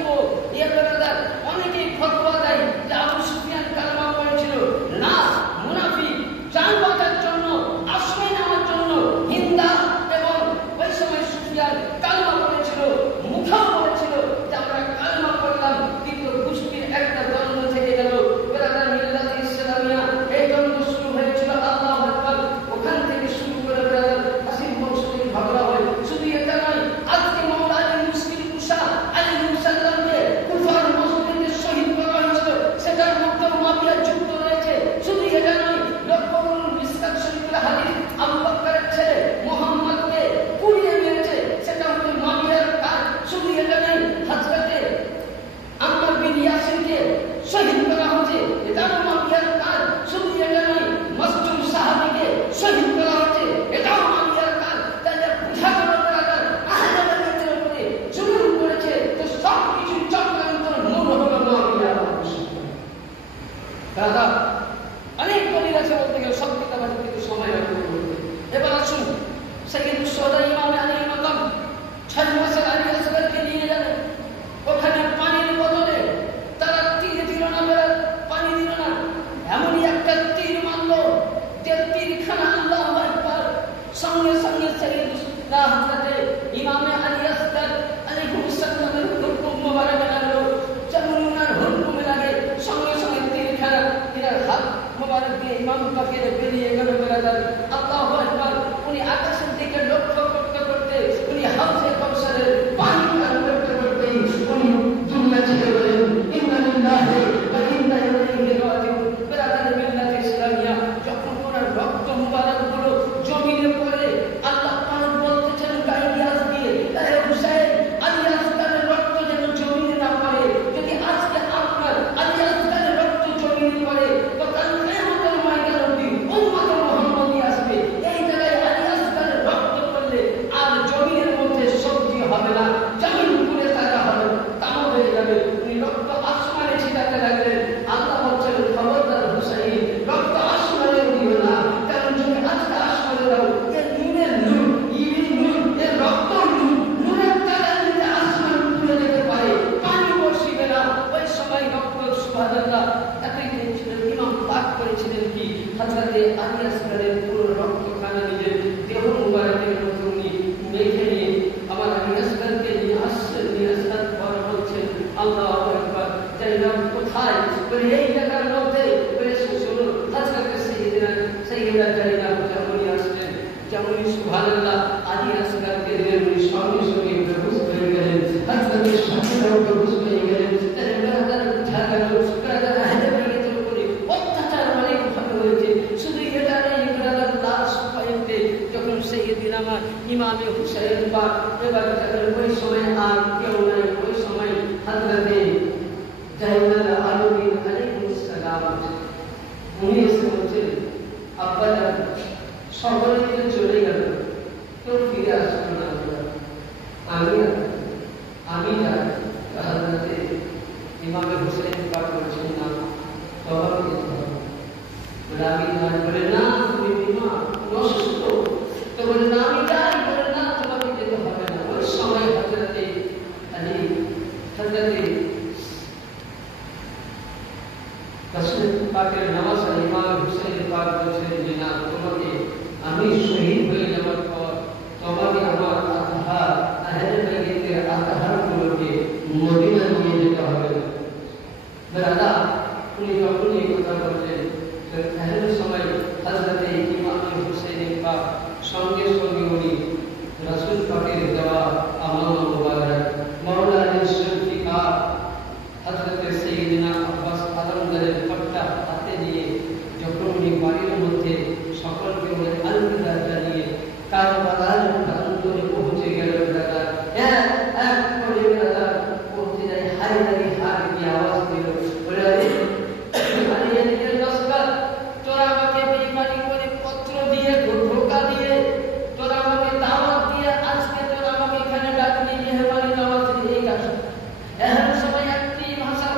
নিব। এ বেরাদার অনেকেই ফতোয়া দেয় যে আবু সুফিয়ান কালেমা পড়েছিল। না, মুনাফিক জান বাঁচার জন্য, আশ্রয় নেওয়ার জন্য হিন্দা এবং ওই সময় সুফিয়ান কালেমা পড়েছিল, মুখেও বলেছিল যে আমরা কালেমা পড়লাম, কিন্তু গোষ্ঠীর একটা দ্বন্দ্ব থেকে গেল। বেরাদার মিল্লাতে ইসলামিয়া এই দ্বন্দ্ব শুরু হয়েছিল আল্লাহু আকবার, ওখান থেকে শুরু করে বেরাদার হাসিন বংশ থেকে ঝগড়া হয়। শুধু এটা নয়, আজকে মাওলা আলী মুশকিল কুশা আলাইহিস সালামকে কুফার মসজিদে শহীদ করা হয়েছিল, সেটার মধ্যে মাফিয়া যুক্ত রয়েছে। শুধু এটা নয়, লক্ষ্য করুন মিসকাত শরীফের হাদিস, আবু বকরের ছেলে মুহাম্মদকে পুড়িয়ে মেরেছে, সেটা হচ্ছে মাফিয়ার কাজ। শুধু এটা নয়, হযরতে আম্মার বিন ইয়াসিরকে শহীদ করা হয়েছে, এটাও মাফিয়ার কাজ। শুধু এটা নয়, মাসজুম সাহাবীকে শহীদ করা হয়েছে, এটাও মাফিয়ার কাজ। তাহলে বুঝা গেল বেরাদার আহলে বাইতের উপরে জুলুম করেছে, তো সব কিছু চক্রান্তর মূল হলো মাফিয়া। দাদা অনেক দলিল আছে বলতে গেলে, সব কিতাব আছে কিন্তু সময় লাগবে বলতে। এবার আসুন সাইয়্যিদুশ শুহাদা ইমাম আলীর মাকাম 6 বছর আলী আসগরকে নিয়ে যাবেন। ওখানে পানির বদলে তারা তীর দিল না, পানি দিল না, এমনই একটা তীর মারলো যে তীরখানা আল্লাহু আকবার, সঙ্গে সঙ্গে সাইয়্যিদুশ হযরতে ইমাম আলী আসগর আলাইহিস সালামের হুকুম মোবারক লাগলো। যেমন ওনার হুকুমে লাগে, সঙ্গে সঙ্গে তীরখানা এর হাত মোবারক দিয়ে ইমাম পাকের বেরিয়ে গেল। বেরাদার আল্লাহু আকবার, উনি আকাশের দিকে লক্ষ্য করতে করতে, উনি হাউজে কাউসারের পানি পান করতে করতে উনি দুনিয়া ছেড়ে গেলেন। ইন্না লিল্লাহি ওয়া ইন্না ইলাইহি রাজিউন। বেরাদার মিল্লাতে ইসলামিয়া, যখন ওনার রক্ত মুবারক গুলো জমিনে পড়ে, আল্লাহ পাক বলতেছেন গায়িয়াস দিয়ে, আরে হুসাইন, আলী আসগরের রক্ত যেন জমিনে না পড়ে। যদি আজকে আপনার আলী আসগরের রক্ত জমিনে পড়ে, তো কাল কিয়ামতের ময়দানে উম্মত মুহাম্মদী আসবে। এই জায়গায় আলী আসগরের রক্ত পড়লে আর জমিনের মধ্যে সবজি হবে না, জমিন পুড়ে থাকা হবে, তামা হয়ে যাবে। উনি রক্ত আসমানে ছিটাতে লাগলেন। আল্লাহ বলছেন, খবরদার হুসাইন, রক্ত আসমানে দিও না, কারণ যদি আজকে আসমানে দাও, এর নুনের নূর, ইবির নূর, এর রক্ত নূর, নূরের তারা যদি আসমান পুড়ে যেতে পারে, পানি বর্ষিবে না। ওই সময় রক্ত সুবহানাল্লাহ এতই ছিলেন। ইমাম পাক করেছিলেন কি, হযরতে আলী আসগরের পুরো রক্তখানা নিজের দেহ মুবারকের মধ্যে উনি মেখে নিয়ে আমার আলী আসগরকে নিয়ে আসছেন। নিয়ে আসার পর বলছেন, আল্লাহু আকবার, জাইলাম কোথায়? বলে এই জায়গার মধ্যে। বলে শুনুন, হযরতে সাইয়্যিদা জাইনাব যেমনই আসলেন, যেমনই সুবহানাল্লাহ আলী আসগরকে নিয়ে উনি সঙ্গে সঙ্গে বেহুশ হয়ে গেলেন। হযরতে শাকিরাও বেহুশ হয়ে গেলেন। তাহলে বেরাদার বুঝা গেল বেরাদার আহলে বাইতের উপরে অত্যাচার অনেক ভাবে হয়েছে। শুধু এটা নয়, বেরাদার লাশ পাইতে যখন সাইয়্যিদিনা ইমামে হুসাইন পাক, এবার ওই সময় আর কেউ নাই, ওই সময় হযরতে জাইনুল আবেদিন আলাইহিস সালাম উনি এসে বলছেন, আব্বাজান সকলে তো চলে গেল, কেউ ফিরে আসলো না, আমি যাই। হযরতে ইমামে হুসাইন পাক বলছেন, না, তওবা করতে হবে। বলে আমি যাই। বলে না, তুমি ইমাম অসুস্থ। তো বলে না, আমি যাই। বলে না, তোমাকে যেতে হবে না। ওই সময় হযরতে আলী, হযরতে রাসূল পাকের নওয়াজ ইমাম হুসাইন পাক বলছেন যে না, তোমাকে আমি শহীদ হয়ে যাওয়ার পর তোমাকে আমার আতহার আহলে বাইতের আতহারগুলোকে মদিনা নিয়ে যেতে হবে। বেরাদা উনি যখন এই কথা বললেন, এমন সময় হযরতে ইমাম হুসাইন পাক সঙ্গে সঙ্গে উনি রাসূল পাকের দেওয়া আমানত মুবারক মাওলা আলী শফিকা হযরতে সাইয়্যিদিনা আব্বাস আলমদারের পট্টা হাতে নিয়ে যখন উনি বাড়ির মধ্যে সকলকে উনি আলবিদা জানিয়ে কারবালার প্রান্তরে পৌঁছে গেলেন। বেরাদার এক করে বেরাদার পৌঁছে যায়, হায়দারি হার কি আওয়াজ দিল। বলে তোরা আমাকে বেঈমানি করে পত্র দিয়ে ধোঁকা দিয়ে তোরা আমাকে দাওয়াত দিয়ে আজকে তোরা আমাকে এখানে ডাকলি, মেহমানি দাওয়াত দিয়ে এই কাজ। এমন সময় একটি ভাষা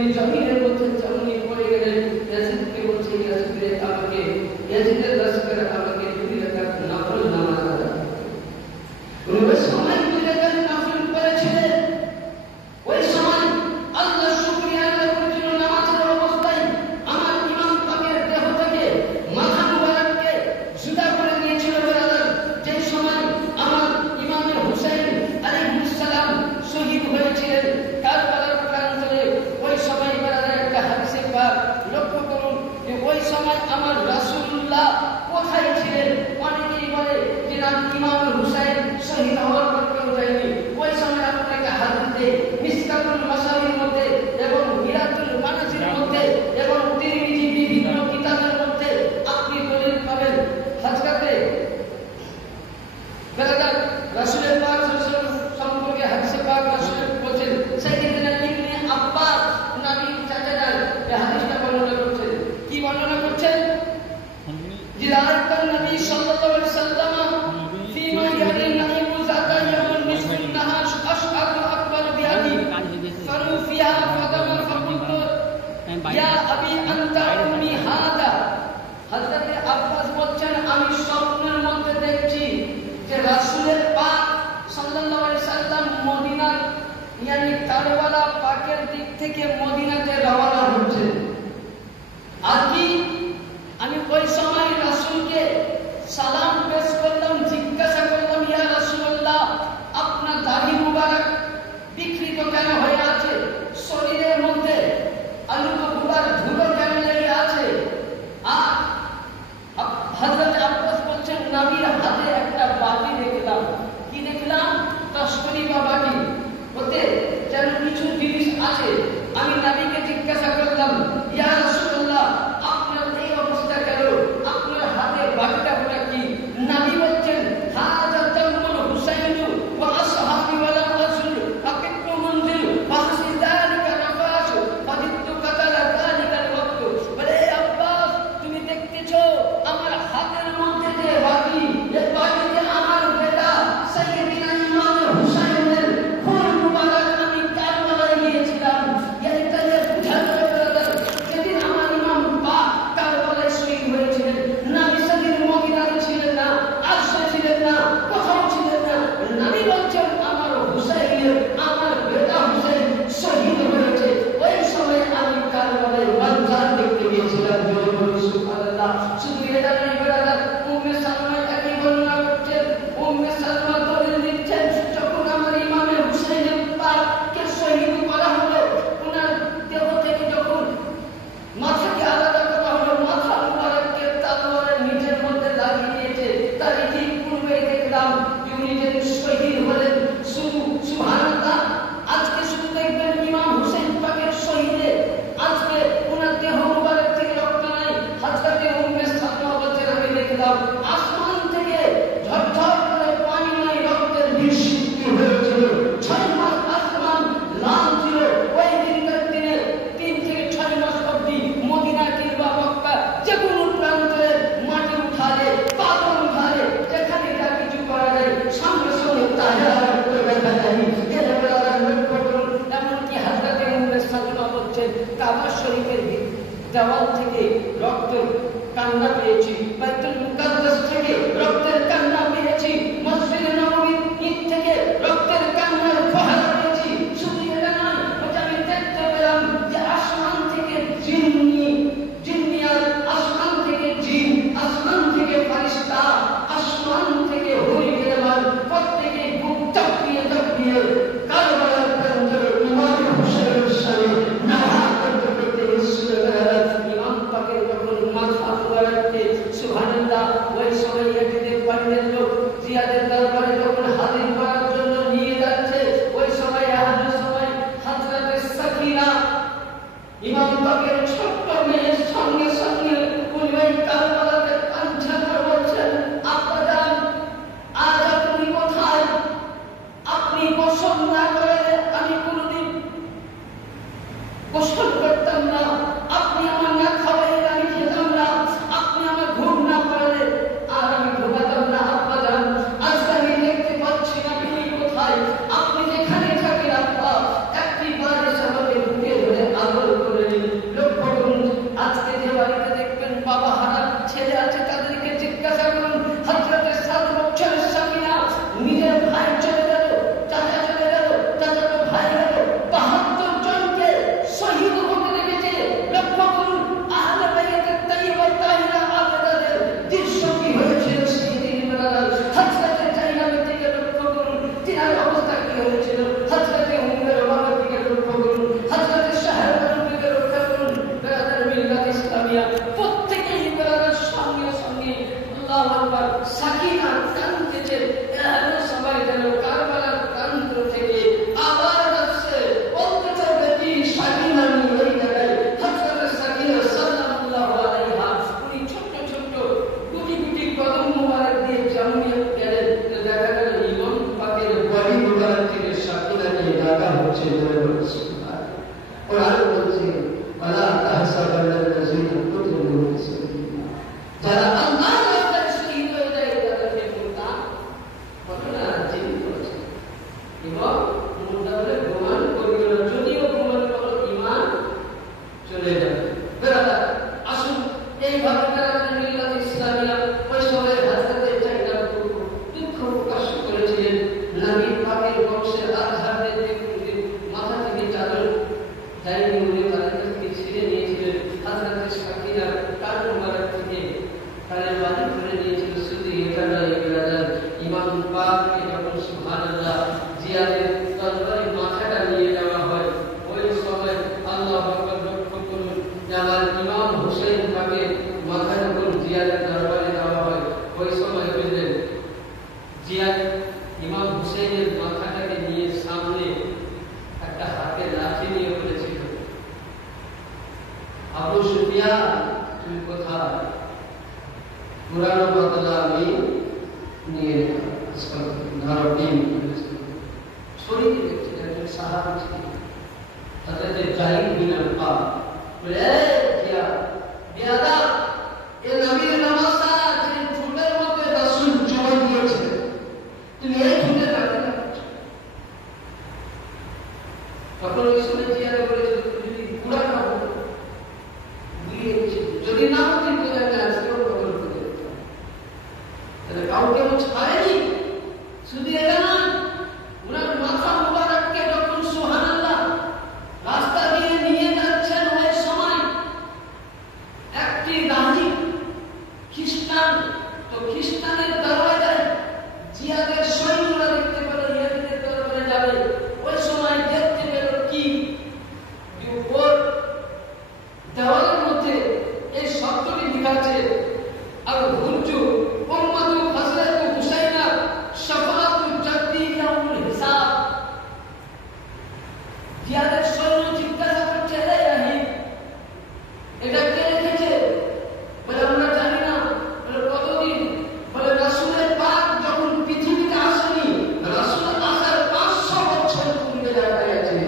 তিনি জমিনের মধ্যে জমিনে পড়ে গেলেন। ইয়াজিদকে বলছে, ইয়াজিদ আমাকে, ইয়াজিদের লস্কর আমাকে 2 রাকাত নফল নামাজ আদা করতে। ওই সময় 2 রাকাত নফল করেছিলেন। ওই সময় আল্লাহ শুকরিয়া আদায় করেছিল নামাজের অবস্থায় আমার ইমাম পাকের দেহ থেকে মাথা মুবারককে জুদা করে দিয়েছিল। ব্রাদার, যে সময় আমার ইমাম হুসাইন আলাইহিস সালাম শহীদ হয়েছিলেন কারবালার প্রান্তরে, ওই সময় ব্রাদার একটা হাদিসে পাক লক্ষ্য করুন যে ওই সময় আমার রাসূলুল্লাহ কোথায় ছিলেন। অনেকেই বলে যে না, ইমাম হুসাইন শহীদ হওয়ার পর কেউ যায়নি। ওই সময় আপনাকে হাদিসে মিসকাতুল মাসাবির মধ্যে এবং মিরাতুল মানাজির মধ্যে এবং তিরমিজি বিভিন্ন কিতাবের মধ্যে আপনি দলিল পাবেন। হাজরাতে ব্রাদার রাসূলের পাক সম্পর্কে হাদিসে পাক রাসূল বলেন, সাইয়েদনা ইবনে আব্বাস নবীর চাচাজান এই হাদিসটা বর্ণনা করছেন। কি বর্ণনা করছেন? যে রাআতান নবী সাল্লাল্লাহু আলাইহি ওয়াসাল্লাম ফিমা ইয়াদিন নাইমু যাতা ইয়াউম নিসফুন নাহার আশআদু আকবার বিয়াদি ফারু ফিহা ফাদামা ফাকুলতু ইয়া আবি আনতা উম্মি হাদা। হযরতে আব্বাস বলছেন, আমি স্বপ্নের মধ্যে দেখছি যে রাসূলের পাক সাল্লাল্লাহু আলাইহি সাল্লাম মদিনার ইয়ানি কারবালা পাকের দিক থেকে মদিনাতে রওনা হচ্ছে। আর কি আমি ওই সময় রাসূলকে সালাম পেশ করলাম, জিজ্ঞাসা করলাম, ইয়া রাসূলুল্লাহ, আপনার দাড়ি মুবারক বিকৃত কেন হয়ে আছে? শরীরের মধ্যে আলুকা গুবার ধুলো কেন লেগে আছে? আর হযরত আব্বাস বলছেন, নবীর হাতে একটা বাটি দেখলাম। কি দেখলাম? তসবি বা বাটি, ওতে যেন কিছু জিনিস আছে। আমি নবীকে জিজ্ঞাসা করলাম, ইয়া রাসূলুল্লাহ, আপনার এই অবস্থা কেন? আপনার হাতে বাটিটা কি? নবী বলছেন, হাযা দামুল হুসাইন ওয়া আসহাবি ওয়া লা রাসূল ফাকিতু মুনজিল ফাহসি যালিকা নাফাস ফাদিতু কাতালা যালিকা ওয়াক্ত। বলে আব্বাস, তুমি দেখতেছো আমার হাতের মধ্যে যে বাটি, এই বাটিতে আমার বেটা সাইয়েদনা ইমাম হুসাইনের খুন মুবারক আমি কারবালায় গিয়েছিলাম। এটাকে বুঝাতে হবে যেদিন আমার ইমাম পাক কারবালায় শহীদ হয়েছিলেন, নবী সেদিন মদিনাতে ছিলেন না, আরশে ছিলেন না, কোথাও ছিলেন না। নবী বলছেন, আমার হুসাইনের, আমার বেটা হুসাইন শহীদ হয়েছে। ওই সময় আমি কারবালায় মঞ্জার দেখতে গিয়েছিলাম। জোরে বলুন সুবহানাল্লাহ। শুধু এটা নয় ব্রাদার, উম্মে সালমা একই বর্ণনা করছেন। উম্মে সালমা দলিল দিচ্ছেন, যখন আমার ইমাম হুসাইনের পাককে শহীদ করা হলো, ওনার দেহ থেকে যখন মাথাকে আলাদা করা হলো, মাথা মুবারককে তলোয়ারের নিচের মধ্যে লাগিয়ে দিয়েছে। তার ঠিক পূর্বেই দেখলাম যে উনি যে শহীদ হলেন। শুধু সুবহানাল্লাহ, আজকে শুধু দেখবেন ইমাম হুসাইন পাকের শহীদে আজকে ওনার দেহ মুবারক থেকে রক্ত নাই। হযরতে উম্মে সালমা বলছেন, আমি দেখলাম আসমান থেকে ঝরঝর করে পানি নাই, রক্তের বৃষ্টি হয়েছিল। 6 মাস আসমান লাল ছিল। ওই দিনকার দিনে 3 থেকে 6 মাস অবধি মদিনা কিংবা মক্কা যে কোনো প্রান্তরে মাটি উঠালে, পাথর উঠালে, যেখানে যা কিছু করা যায় সঙ্গে সঙ্গে তাজা করে দেখা যায়। এমনকি হযরতে উম্মে সালমা বলছেন, কাবা শরীফের দেওয়াল থেকে রক্তের কান্না পেয়েছি, বাইতুল মুকাদ্দাস থেকে রক্তের কান্না পেয়েছি, মসজিদে নববীর ঈদ থেকে রক্তের কান্নার ফোঁটা পেয়েছি। শুধু এটা নয়, আমি দেখতে পেলাম যে আসমান থেকে জিন্নিয়াত, আসমান থেকে জিন, আসমান থেকে ফেরেশতা, আসমান থেকে হুরিয়ামান, প্রত্যেকে বুক চাপিয়ে চাপিয়ে কারবালার প্রান্তরে ইমাম হুসাইনের সামনে নামাজ পড়তে এসেছিলেন। ইমাম পাকের যখন মাথা মুবারককে সুবহানাল্লাহ, ওই সময় ইয়াজিদের বাড়ির লোক জিয়াদের দরবারে যখন হাজির করার জন্য নিয়ে যাচ্ছে, ওই সময় হযরতে সাকিনা ইমাম পাকের ছোট্ট মেয়ের সঙ্গে সঙ্গে উনি ওই কারবালাতে কাঁদছেন আর বলছেন, আব্বাজান, আজ আপনি কোথায়? আপনি গোসল না করলে আমি কোনোদিন গোসল করতাম না। আপনি আমার না খাওয়াইলে আমি খেতাম না। আপনি আমার ঘুম না করলে আর আমি ঘুমাতাম না। আব্বাজান, আজ আমি দেখতে পাচ্ছি না আপনি কোথায়। আপনি যেখানে থাকেন আব্বা, একটি বার এসে আমাকে বুকে ধরে আদর আজকে যে বাড়িতে দেখবেন বাবা হারা ছেলে আছে তাদেরকে জিজ্ঞাসা করুন, হযরতে সাদ বছর সাকিনা নিজের ভাই চলে গেল, চাচা চলে গেল, চাচা তো ভাই গেল, ৭২ জনকে শহীদ হতে দেখেছে। লক্ষ্য করুন আহলে বাইতের তাইয়্যিবা তাহিরা আবেদাদের দৃশ্য কি হয়েছিল সেই দিন বেলায়। হযরতে জাইনাবের দিকে লক্ষ্য করুন, তিনার অবস্থা কি হয়েছিল। হযরতে উম্মে রুমানের দিকে লক্ষ্য করুন, হযরতে শাহরবানুর দিকে লক্ষ্য করুন। বেরাদার মিল্লাত ইসলামিয়া প্রত্যেকেই বেরাদার সঙ্গে সঙ্গে আল্লাহু আকবার সাকিনা কাঁদতেছে। এরা সবাই যেন কারবালার প্রান্ত থেকে আওয়াজ আসছে, বলতেছে বেটি সাকিনা ওই জায়গায়। হযরতে সাকিনা সাল্লাল্লাহু আলাইহা উনি ছোট্ট ছোট্ট গুটি গুটি কদম মোবারক দিয়ে জামিয়ে গেলেন। দেখা গেল ইমাম পাকের বডি মোবারক থেকে সাকিনাকে ডাকা হচ্ছে। কোরআন বলছে ওয়ালা তাহসাবান্নাল্লাযীনা কুতিলু ফি সাবিলিল্লাহ, যারা আল্লাহর রাস্তায় শহীদ হয়ে যায় তাদেরকে মুর্দা ঘটনা জীবিত আছে। এবং মুর্দা বলে প্রমাণ করিল না, যদিও প্রমাণ করো ঈমান চলে যাবে। বেরাদার আসুন এইভাবে বেরাদার মিল্লাত ইসলামিয়া ওই সময় হযরতে জাইনাব দুঃখ প্রকাশ করেছিলেন। নবী পাকের বংশের আধারদের মাথা থেকে চাদর যাইনি উনি তাদের কাছ থেকে ছিঁড়ে নিয়েছিলেন। হযরতে সাকিনা কান মোবারক থেকে কানের বাঁধি করে নিয়েছিল। শুধু এটা নয় বেরাদার, ইমাম পাককে যখন সুবহানাল্লাহ জিয়াদের দরবারে মাথাটা নিয়ে যাওয়া হয় ওই সময় আল্লাহু আকবার লক্ষ্য করুন, আমার ইমাম হুসাইন পাকের মাথা যখন জিয়াদের দরবারে দেওয়া হয় ওই সময় বললেন জিয়াদ ইমাম হুসাইনের মাথাটাকে নিয়ে সামনে একটা হাতে লাঠি নিয়ে বলেছিল, আবু সুফিয়ান তুমি কোথায়? পুরানো বদলা আমি নিয়ে ছড়িয়ে দিয়েছি। একজন সাহাবী ছিলেন হযরতে জাহিদ বিন আরকাম, বলে এ নবীর নামাজা যে ঝুটের মধ্যে রাসূল জমা দিয়েছিলেন, তুমি এই ঝুটে রাখতে পারছো। তখন ওই সময় জিয়াদে বলেছিল তুমি যদি পুরা না হো যদি না হতে বোঝা যায় আজকেও কবর করে দিতে হবে। তাহলে কাউকে ও ছাড়েনি। শুধু এটা নয়, ওনার মাথা মুবারককে যখন সুবহানাল্লাহ রাস্তা দিয়ে নিয়ে যাচ্ছেন ওই সময় একটি রানী খ্রিস্টান, তো খ্রিস্টানের দরবাজায় জিয়াদের সৈন্যরা দেখতে পেল ইয়াজিদের দরবারে যাবে। ওই সময় দেখতে পেল কি উপর দেওয়ালের মধ্যে এই শব্দটি লেখা আছে, আর হুজু উম্মাতু হযরত হুসাইনা শাফাআতু জাদ্দি ইয়াউমুল হিসাব। জিয়াদের সৈন্য জিজ্ঞাসা করছে, হে ইয়াহিদ এটা কে লিখেছে? বলে আমরা জানি না। বলে কতদিন? বলে রাসূলের পাক যখন পৃথিবীতে আসেনি, রাসূল আসার ৫০০ বছর পূর্বে লেখা আছে।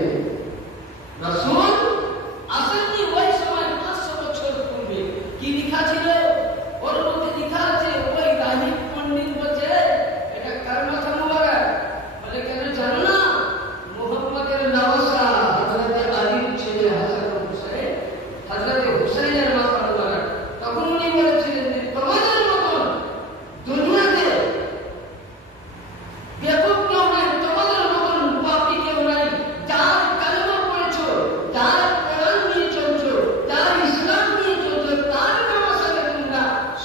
রাসূল আসেননি ওই সময় ৫০০ বছর পূর্বে। কি লেখা ছিল? ওর মধ্যে লেখা আছে, ওই রাহিব পণ্ডিত বলছে এটা কার মাথা মুবারক? বলে কেন জানো না? মুহাম্মাদের নওয়াসা হযরতে আলীর ছেলে হযরতে হুসাইনের মাথা মুবারক। তখন উনি বলেছিলেন যে তোমাদের মতন দুনিয়াতে বেকুব কেউ নাই, তোমাদের মতন পাপী কেউ নাই, যার কালেমা পড়েছো, যার কোরআন নিয়ে চলছো, যার ইসলাম নিয়ে চলছো, তার নামাজকে তোমরা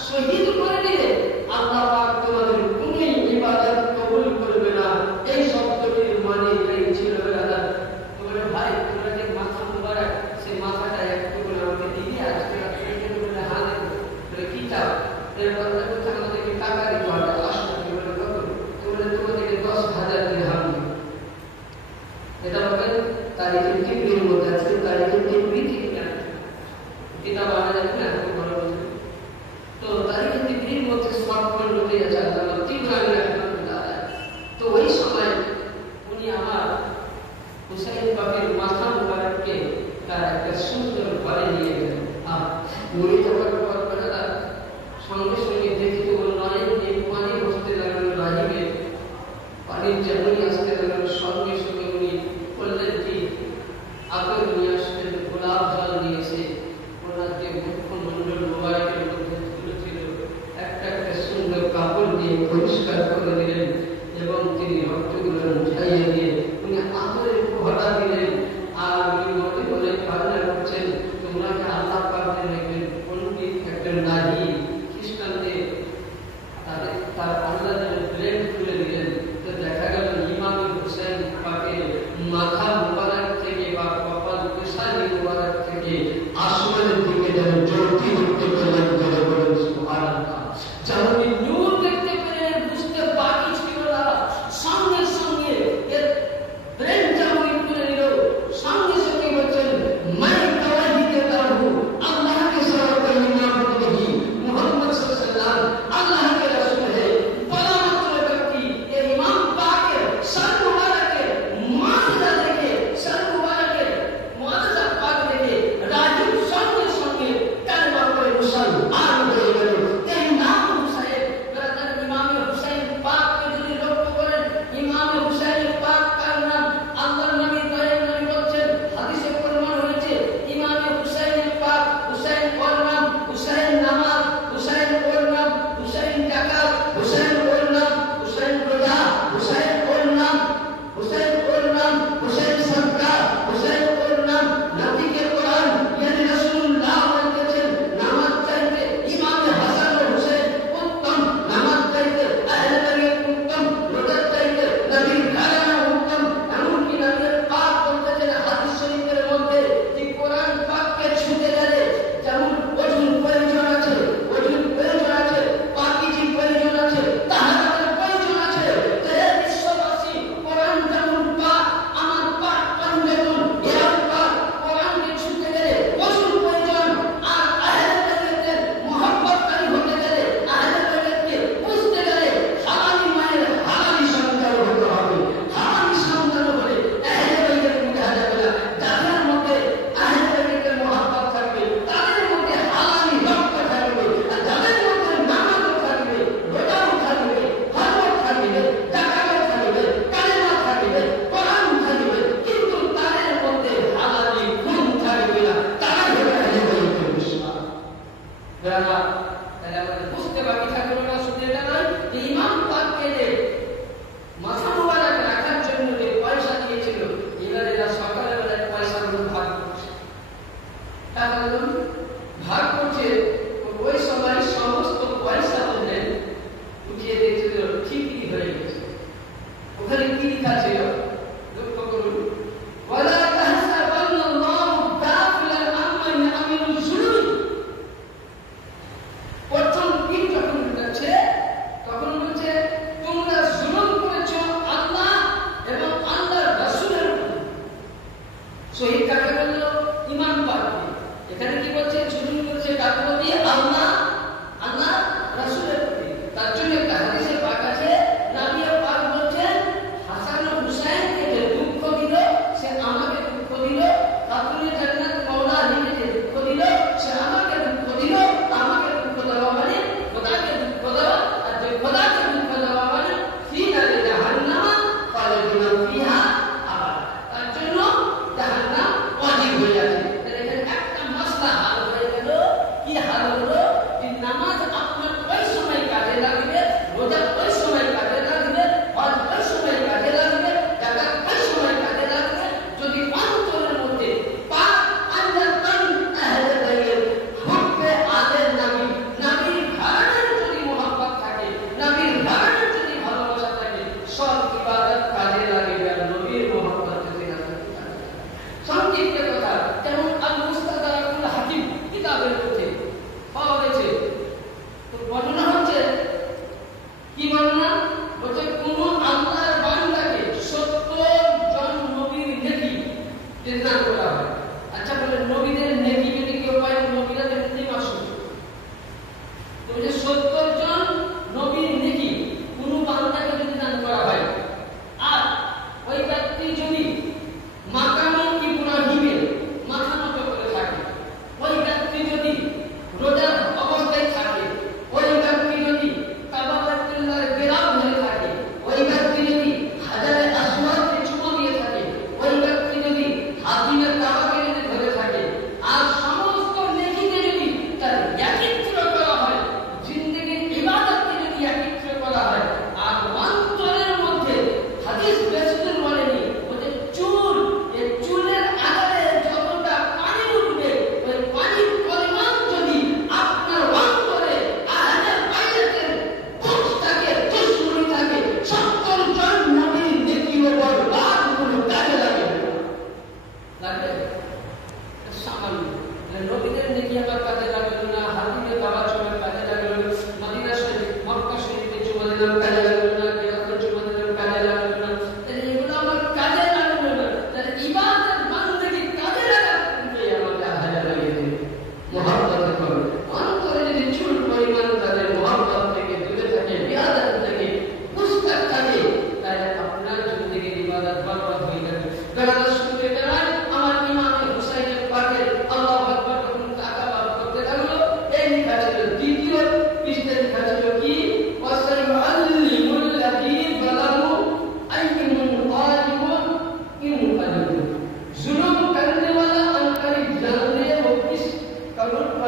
শহীদ করে দিলে আল্লাহ পাক তোমাদের কোনো ইবাদত কবুল করবে না। এই শব্দটির মানে এই ছিল বেরাদার। তোমরা ভাই তোমরা যে মাথা মুবারক সেই মাথাটা একটু করে আমাকে দিয়ে আজকে রাত্রে বলে হা দেবো। বলে কি চাও? এর কথা বলছে আমাদেরকে টাকা দিতে হবে। আসলে বলে কত? তোমরা তোমাদেরকে ১০,০০০ দিরহাম দিই। এটা বলেন তারিখের টিপ্রির মধ্যে আছে। তারিখের টিপ্রি ঠিক না কিতাব আনা যাবে না, খুব ভালো বলছে। তো তারিখের টিপ্রির মধ্যে স্মার্টফোন ঢুকে আছে আল্লাহ তিব্রানি রাহমাতুল্লাহ। তো ওই সময় উনি আমার হুসাইন পাকের মাথা মুবারককে তার একটা সুন্দর ঘরে নিয়ে গেলেন। আর উনি যখন বেরাদার সঙ্গে সঙ্গে দেখি তো নয় পানি বসতে লাগলো রাহিবে, পানির যেমনই আসতে লাগলো সঙ্গে সঙ্গে উনি বললেন কি আতর নিয়ে আসলেন, গোলাপ জল নিয়েছে, ওনাকে দিয়ে পরিষ্কার করে দিলেন এবং তিনি রক্তগুলো মুছাইয়ে দিয়ে উনি আদরের পহরা দিলেন। আর উনি মনে মনে কান্না করছেন, তোমরা কি আল্লাহ পাকের একজন পণ্ডিত, একজন নাহি খ্রিস্টানদের তার আল্লাহ ব্লেড খুলে দিলেন। তো দেখা গেল ইমাম হুসেন পাকের মাথা মুবারক থেকে বা কপাল কুশানি মুবারক থেকে আসমানের দিকে যেন জ্যোতি উঠতে পেলেন, ধরে বলেন সুবহানাল্লাহ। যেমন নূর দেখতে পেলেন, বুঝতে বাকি ছিল না, সঙ্গে সঙ্গে এর ব্রেন যেমন খুলে নিল, সঙ্গে সঙ্গে বলছেন मैं गवाही देता हूँ अल्लाह के सिवा कोई माबूद नहीं, मोहम्मद सल्लल्लाहु अल्लाह के रसूल है। बड़ा मतलब व्यक्ति ये इमाम पाक है, सर मुबारक है, माज़ा देखे, सर मुबारक है, माज़ा पाक देखे, राजीव संगे संगे कलमा पढ़े मुसलमान हो गए। ये नाम हुसैन, ब्रदर इमाम हुसैन पाक के जो लोग बोले इमाम हुसैन पाक का नाम अल्लाह नबी दयाल नबी বলেছেন, হাদিসে প্রমাণ হয়েছে ইমাম হুসাইন পাক, হুসাইন ওর নাম, হুসাইন নামাজ, হুসাইন ওর নাম, হুসাইন জাকাত, হুসাইন ওর নাম, হুসাইন রোজা, হুসাইন ওর নাম, হুসাইন ওর নাম, হুসাইন সদকা, হুসাইন ওর নাম। নবীকে কোরআন ইয়ানি রাসূলুল্লাহ বলেছেন, নামাজ চাইতে ইমাম হাসান ও হুসাইন উত্তম, নামাজ চাইতে আহলে বাইত উত্তম, রোজা চাইতে নবীর ঘরানা উত্তম। এমনকি নবী পাক বলতেছেন হাদিস শরীফের মধ্যে যে কোরআন পাককে ছুঁতে গেলে যেমন ওজুর প্রয়োজন আছে, ওজুর প্রয়োজন আছে, পাকিজি প্রয়োজন আছে, তাহারাতের প্রয়োজন আছে। তো হে বিশ্ববাসী, কোরআন যেমন পাক, আমার পাক যেমন এর পাক, কোরআনকে ছুঁতে গেলে ওজুর প্রয়োজন। আর আহলে বাইতের মুহাব্বতকারী হতে গেলে, আহলে বাইতকে বুঝতে গেলে হালালি মায়ের হালালি সন্তান হতে হবে। হালালি সন্তান হলে আহলে বাইতের বুঝা যাবে না। যাদের মধ্যে আহলে বাইতের মুহাব্বত থাকবে, তাদের মধ্যে হালালি রক্ত থাকবে, আর যাদের মধ্যে নামাজও থাকবে, রোজাও থাকবে, হজও থাকবে, জাকাতও থাকবে, কালেমা থাকবে, কোরআন থাকবে, কিন্তু তাদের মধ্যে হালালি খুন থাকবে না। তারা হলো আহলে বাইতের বিশ্বাস। যারা তাহলে আমাদের বুঝতে বাকি থাকলো না, শুধু এটা নয় যে ইমাম পাককে যে মাথা মুবারক রাখার জন্য যে পয়সা দিয়েছিল, এরা সকালে বেলায় পয়সাগুলো ভাগ করছে, টাকাগুলো ভাগ করছে। ওই সময় সমস্ত পয়সা ওদের উঠিয়ে দেখছিল ঠিকই হয়ে গেছে। ওখানে কি লেখা ছিল লক্ষ্য করুন, ওয়ালা তাহসাবান্নাল্লাহু গাফিলান আম্মা ইয়ামিলুল যুলুম। প্রথম দিন যখন উঠেছে তখন বলছে তোমরা জুলুম করেছো আল্লাহ এবং আল্লাহর রাসূলের উপর। শহীদ কাকে বলল? ইমাম পাককে। এখানে কি বলছে? জুলুম করেছে কাকে বলি? আল্লাহ, আল্লাহ রাসূলের প্রতি। তার জন্য একটা হাদিসে পাক আছে, নবী পাক বলছেন হাসান ও হুসাইনকে যে দুঃখ দিল সে আমাকে দুঃখ দিল, খাতুনে জান্নাত মাওলা আলীকে যে দুঃখ দিল সে আমাকে দুঃখ দিল। আমাকে দুঃখ দেওয়া মানে খোদাকে দুঃখ দেওয়া, আর যে খোদাকে দুঃখ দেওয়া মানে ফি নারে জাহান্নাম খালিদিনা ফিহা আবাদা। তার জন্য জাহান্নাম ওয়াজিব হয়ে যাচ্ছে। তাহলে এখানে একটা মাসলা হাল হয়ে গেল। কি হাল হলো? যে নামাজ আপনার ওই সময় কাজে লাগবে, রোজা ওই সময় কাজে লাগবে, হজ ওই সময় কাজে লাগবে, জাকাত ওই সময় কাজে লাগবে, যদি অন্তরের মধ্যে পাক আল্লাহর আহলে বাইতের হুব্বে আদের নবী, নবীর ঘরানার যদি মুহাব্বত থাকে, নবীর ঘরানার যদি ভালোবাসা থাকে, সব ইবাদত কাজে লাগবে। আর নবীর মুহাব্বত যদি না থাকে কাজে লাগবে। সংক্ষিপ্ত কথা, যেমন আল মুস্তাদরাকুল হাকিম কিতাবের মধ্যে পাওয়া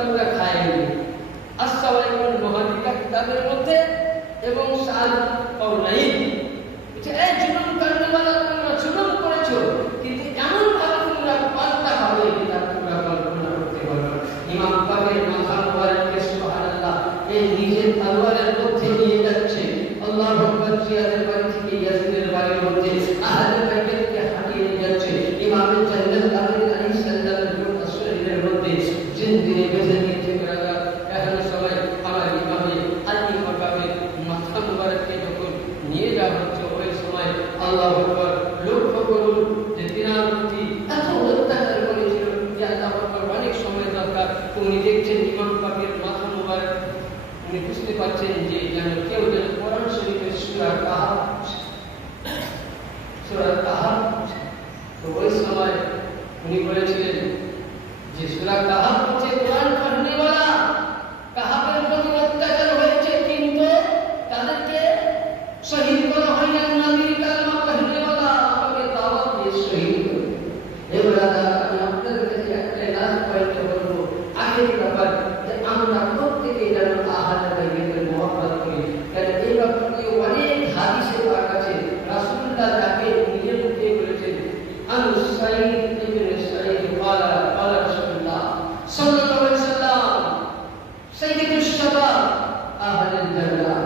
আমরা খাইনি। আসসালাইকুল মহাদিকা কিতাবের মধ্যে এবং সাল কাউলাইন যে এই জুলুম করনেওয়ালা তোমরা জুলুম করেছো, কিন্তু এমন ভাবে তোমরা পাল্টা হবে কিতাব তোমরা কল্পনা করতে পারো। ইমাম পাকের মাথা মুবারককে সুবহানাল্লাহ এই নিজের তলোয়ারের মধ্যে নিয়ে যাচ্ছে। আল্লাহু আকবার। জিয়াদের বাড়ি থেকে ইয়াজিদের বাড়ির মধ্যে আহলে বাইতকে হাঁটিয়ে নিয়ে যাচ্ছে। ইমাম জান্নাত আলাইহিস সালামের শরীরের মধ্যে জিন্দিরে বেঁধে নিয়েছে। এখন সবাই আমার ইমামে আলী মাকামে মাথা মুবারককে যখন নিয়ে যাওয়া হচ্ছে, ওই সময় আল্লাহু আকবার লক্ষ্য করুন যে তিনার প্রতি এত অত্যাচার করেছিল যে আল্লাহু আকবার অনেক সময় দরকার। উনি দেখছেন ইমাম পাকের মাথা মুবারক, উনি বুঝতে পারছেন যে যেন কেউ যেন কোরআন শরীফের সূরা কাহাফ, তো ওই সময় উনি বলেছিলেন যে সূরা কাহাফ হচ্ছে কোরআন পড়নেওয়ালা, কাহাফের প্রতি অত্যাচার হয়েছে কিন্তু তাদেরকে শহীদ করা হয় না। নবীর কালেমা পড়নেওয়ালা আমাকে দাওয়াত দিয়ে শহীদ করে। এবার আমি আপনাদের কাছে একটা লাস্ট পয়েন্ট বলবো, আখেরি ব্যাপার, যে আমরা প্রত্যেকে যেন আহলে বাইতের মহব্বত করি। কারণ এই ব্যাপারে অনেক হাদিসে পাক আছে, রাসূলুল্লাহ তাকে নিজের মুখে বলেছেন, আনু সাইদ ইবনে সাইদ ক্বালা ক্বালা রাসূলুল্লাহ সাল্লাল্লাহু আলাইহি ওয়াসাল্লাম সাইয়্যিদুশ শাবাব আহলিল জান্নাহ,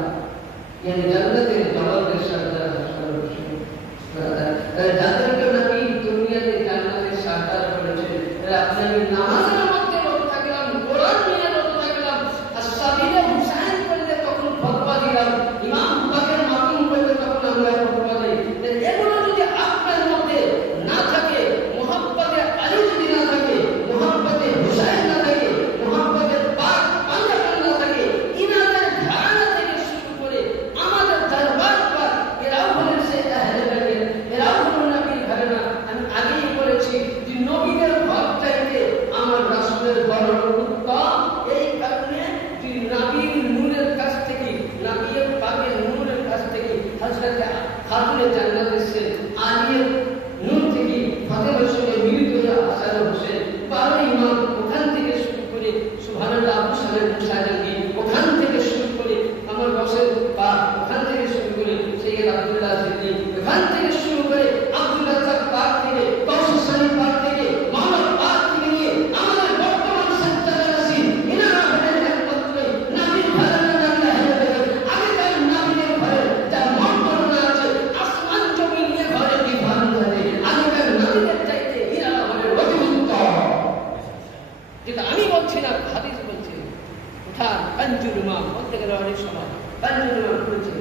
yani জান্নাতের জওয়ানদের সরদার যাদেরকে নবী দুনিয়াতে জান্নাতের সরদার করেছেন। আপনার নামাজের মধ্যে রত থাকলাম, কোরআন নিয়ে রত থাকলাম, আস-সাবিলে হুসাইন করলে তখন ফতোয়া দিলাম, ইমাম পাকের মাতুম করলে তখন আমরা ফতোয়া দিই। এগুলো যদি আপনার মধ্যে না থাকে, মুহাব্বতে আলী যদি না থাকে, মুহাব্বতে হুসাইন না থাকে, মুহাব্বতে পাক পাঞ্জাবি না থাকে, ইনাদের ধারণা থেকে শুরু করে আমাদের দরবার পর এরাও হলেন সে আহলে বাইত, এরাও হলেন নবীর ধারণা। আমি আগেই বলেছি যে নবীদের ঘর চাইতে আমার রাসূলের ঘর উত্তম। এই কারণে যে নবীর নূরের কাছ থেকে, নবীর পাকের নূরের কাছ থেকে হযরত খাতুনে জান্নাত এসেছেন, আলীর নূর থেকে ফাতেমার সঙ্গে মিলিত হয়ে হাসান হোসেন, 12 ইমাম, ওখান থেকে শুরু করে সুবহানাল্লাহ আবু সালেম মুসাইদি, ওখান থেকে শুরু করে আমার রসেল পাক, ওখান থেকে শুরু করে সৈয়দ আব্দুল্লাহ সিদ্দিক, ওখান থেকে শুরু করে আব্দুল রাজ্জাক পাক থেকে, কাউসার সানি পাক থেকে, মাওলানা পাক থেকে নিয়ে আমাদের বর্তমান সত্তার নাসির, ইনারা হলেন একমাত্র নবীর ঘরানা জানলে হয়ে যাবে। আগেকার নবীদের ঘরে যার মন গণনা আছে, আসমান জমিন নিয়ে ঘরে বিধান জানে, আগেকার নবীদের চাইতে ইনারা হলেন অতি উত্তম। যেটা আমি বলছি না, হাদিস বলছে। উঠান কাঞ্জুল ইমাম বলতে গেলে অনেক সময় কাঞ্জুল ইমাম বলছে,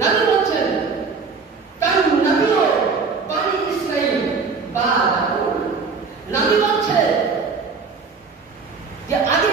নবী বলছেন কান নবীও বনি ইসরাঈল বাদ, নবী বলছে যে আগে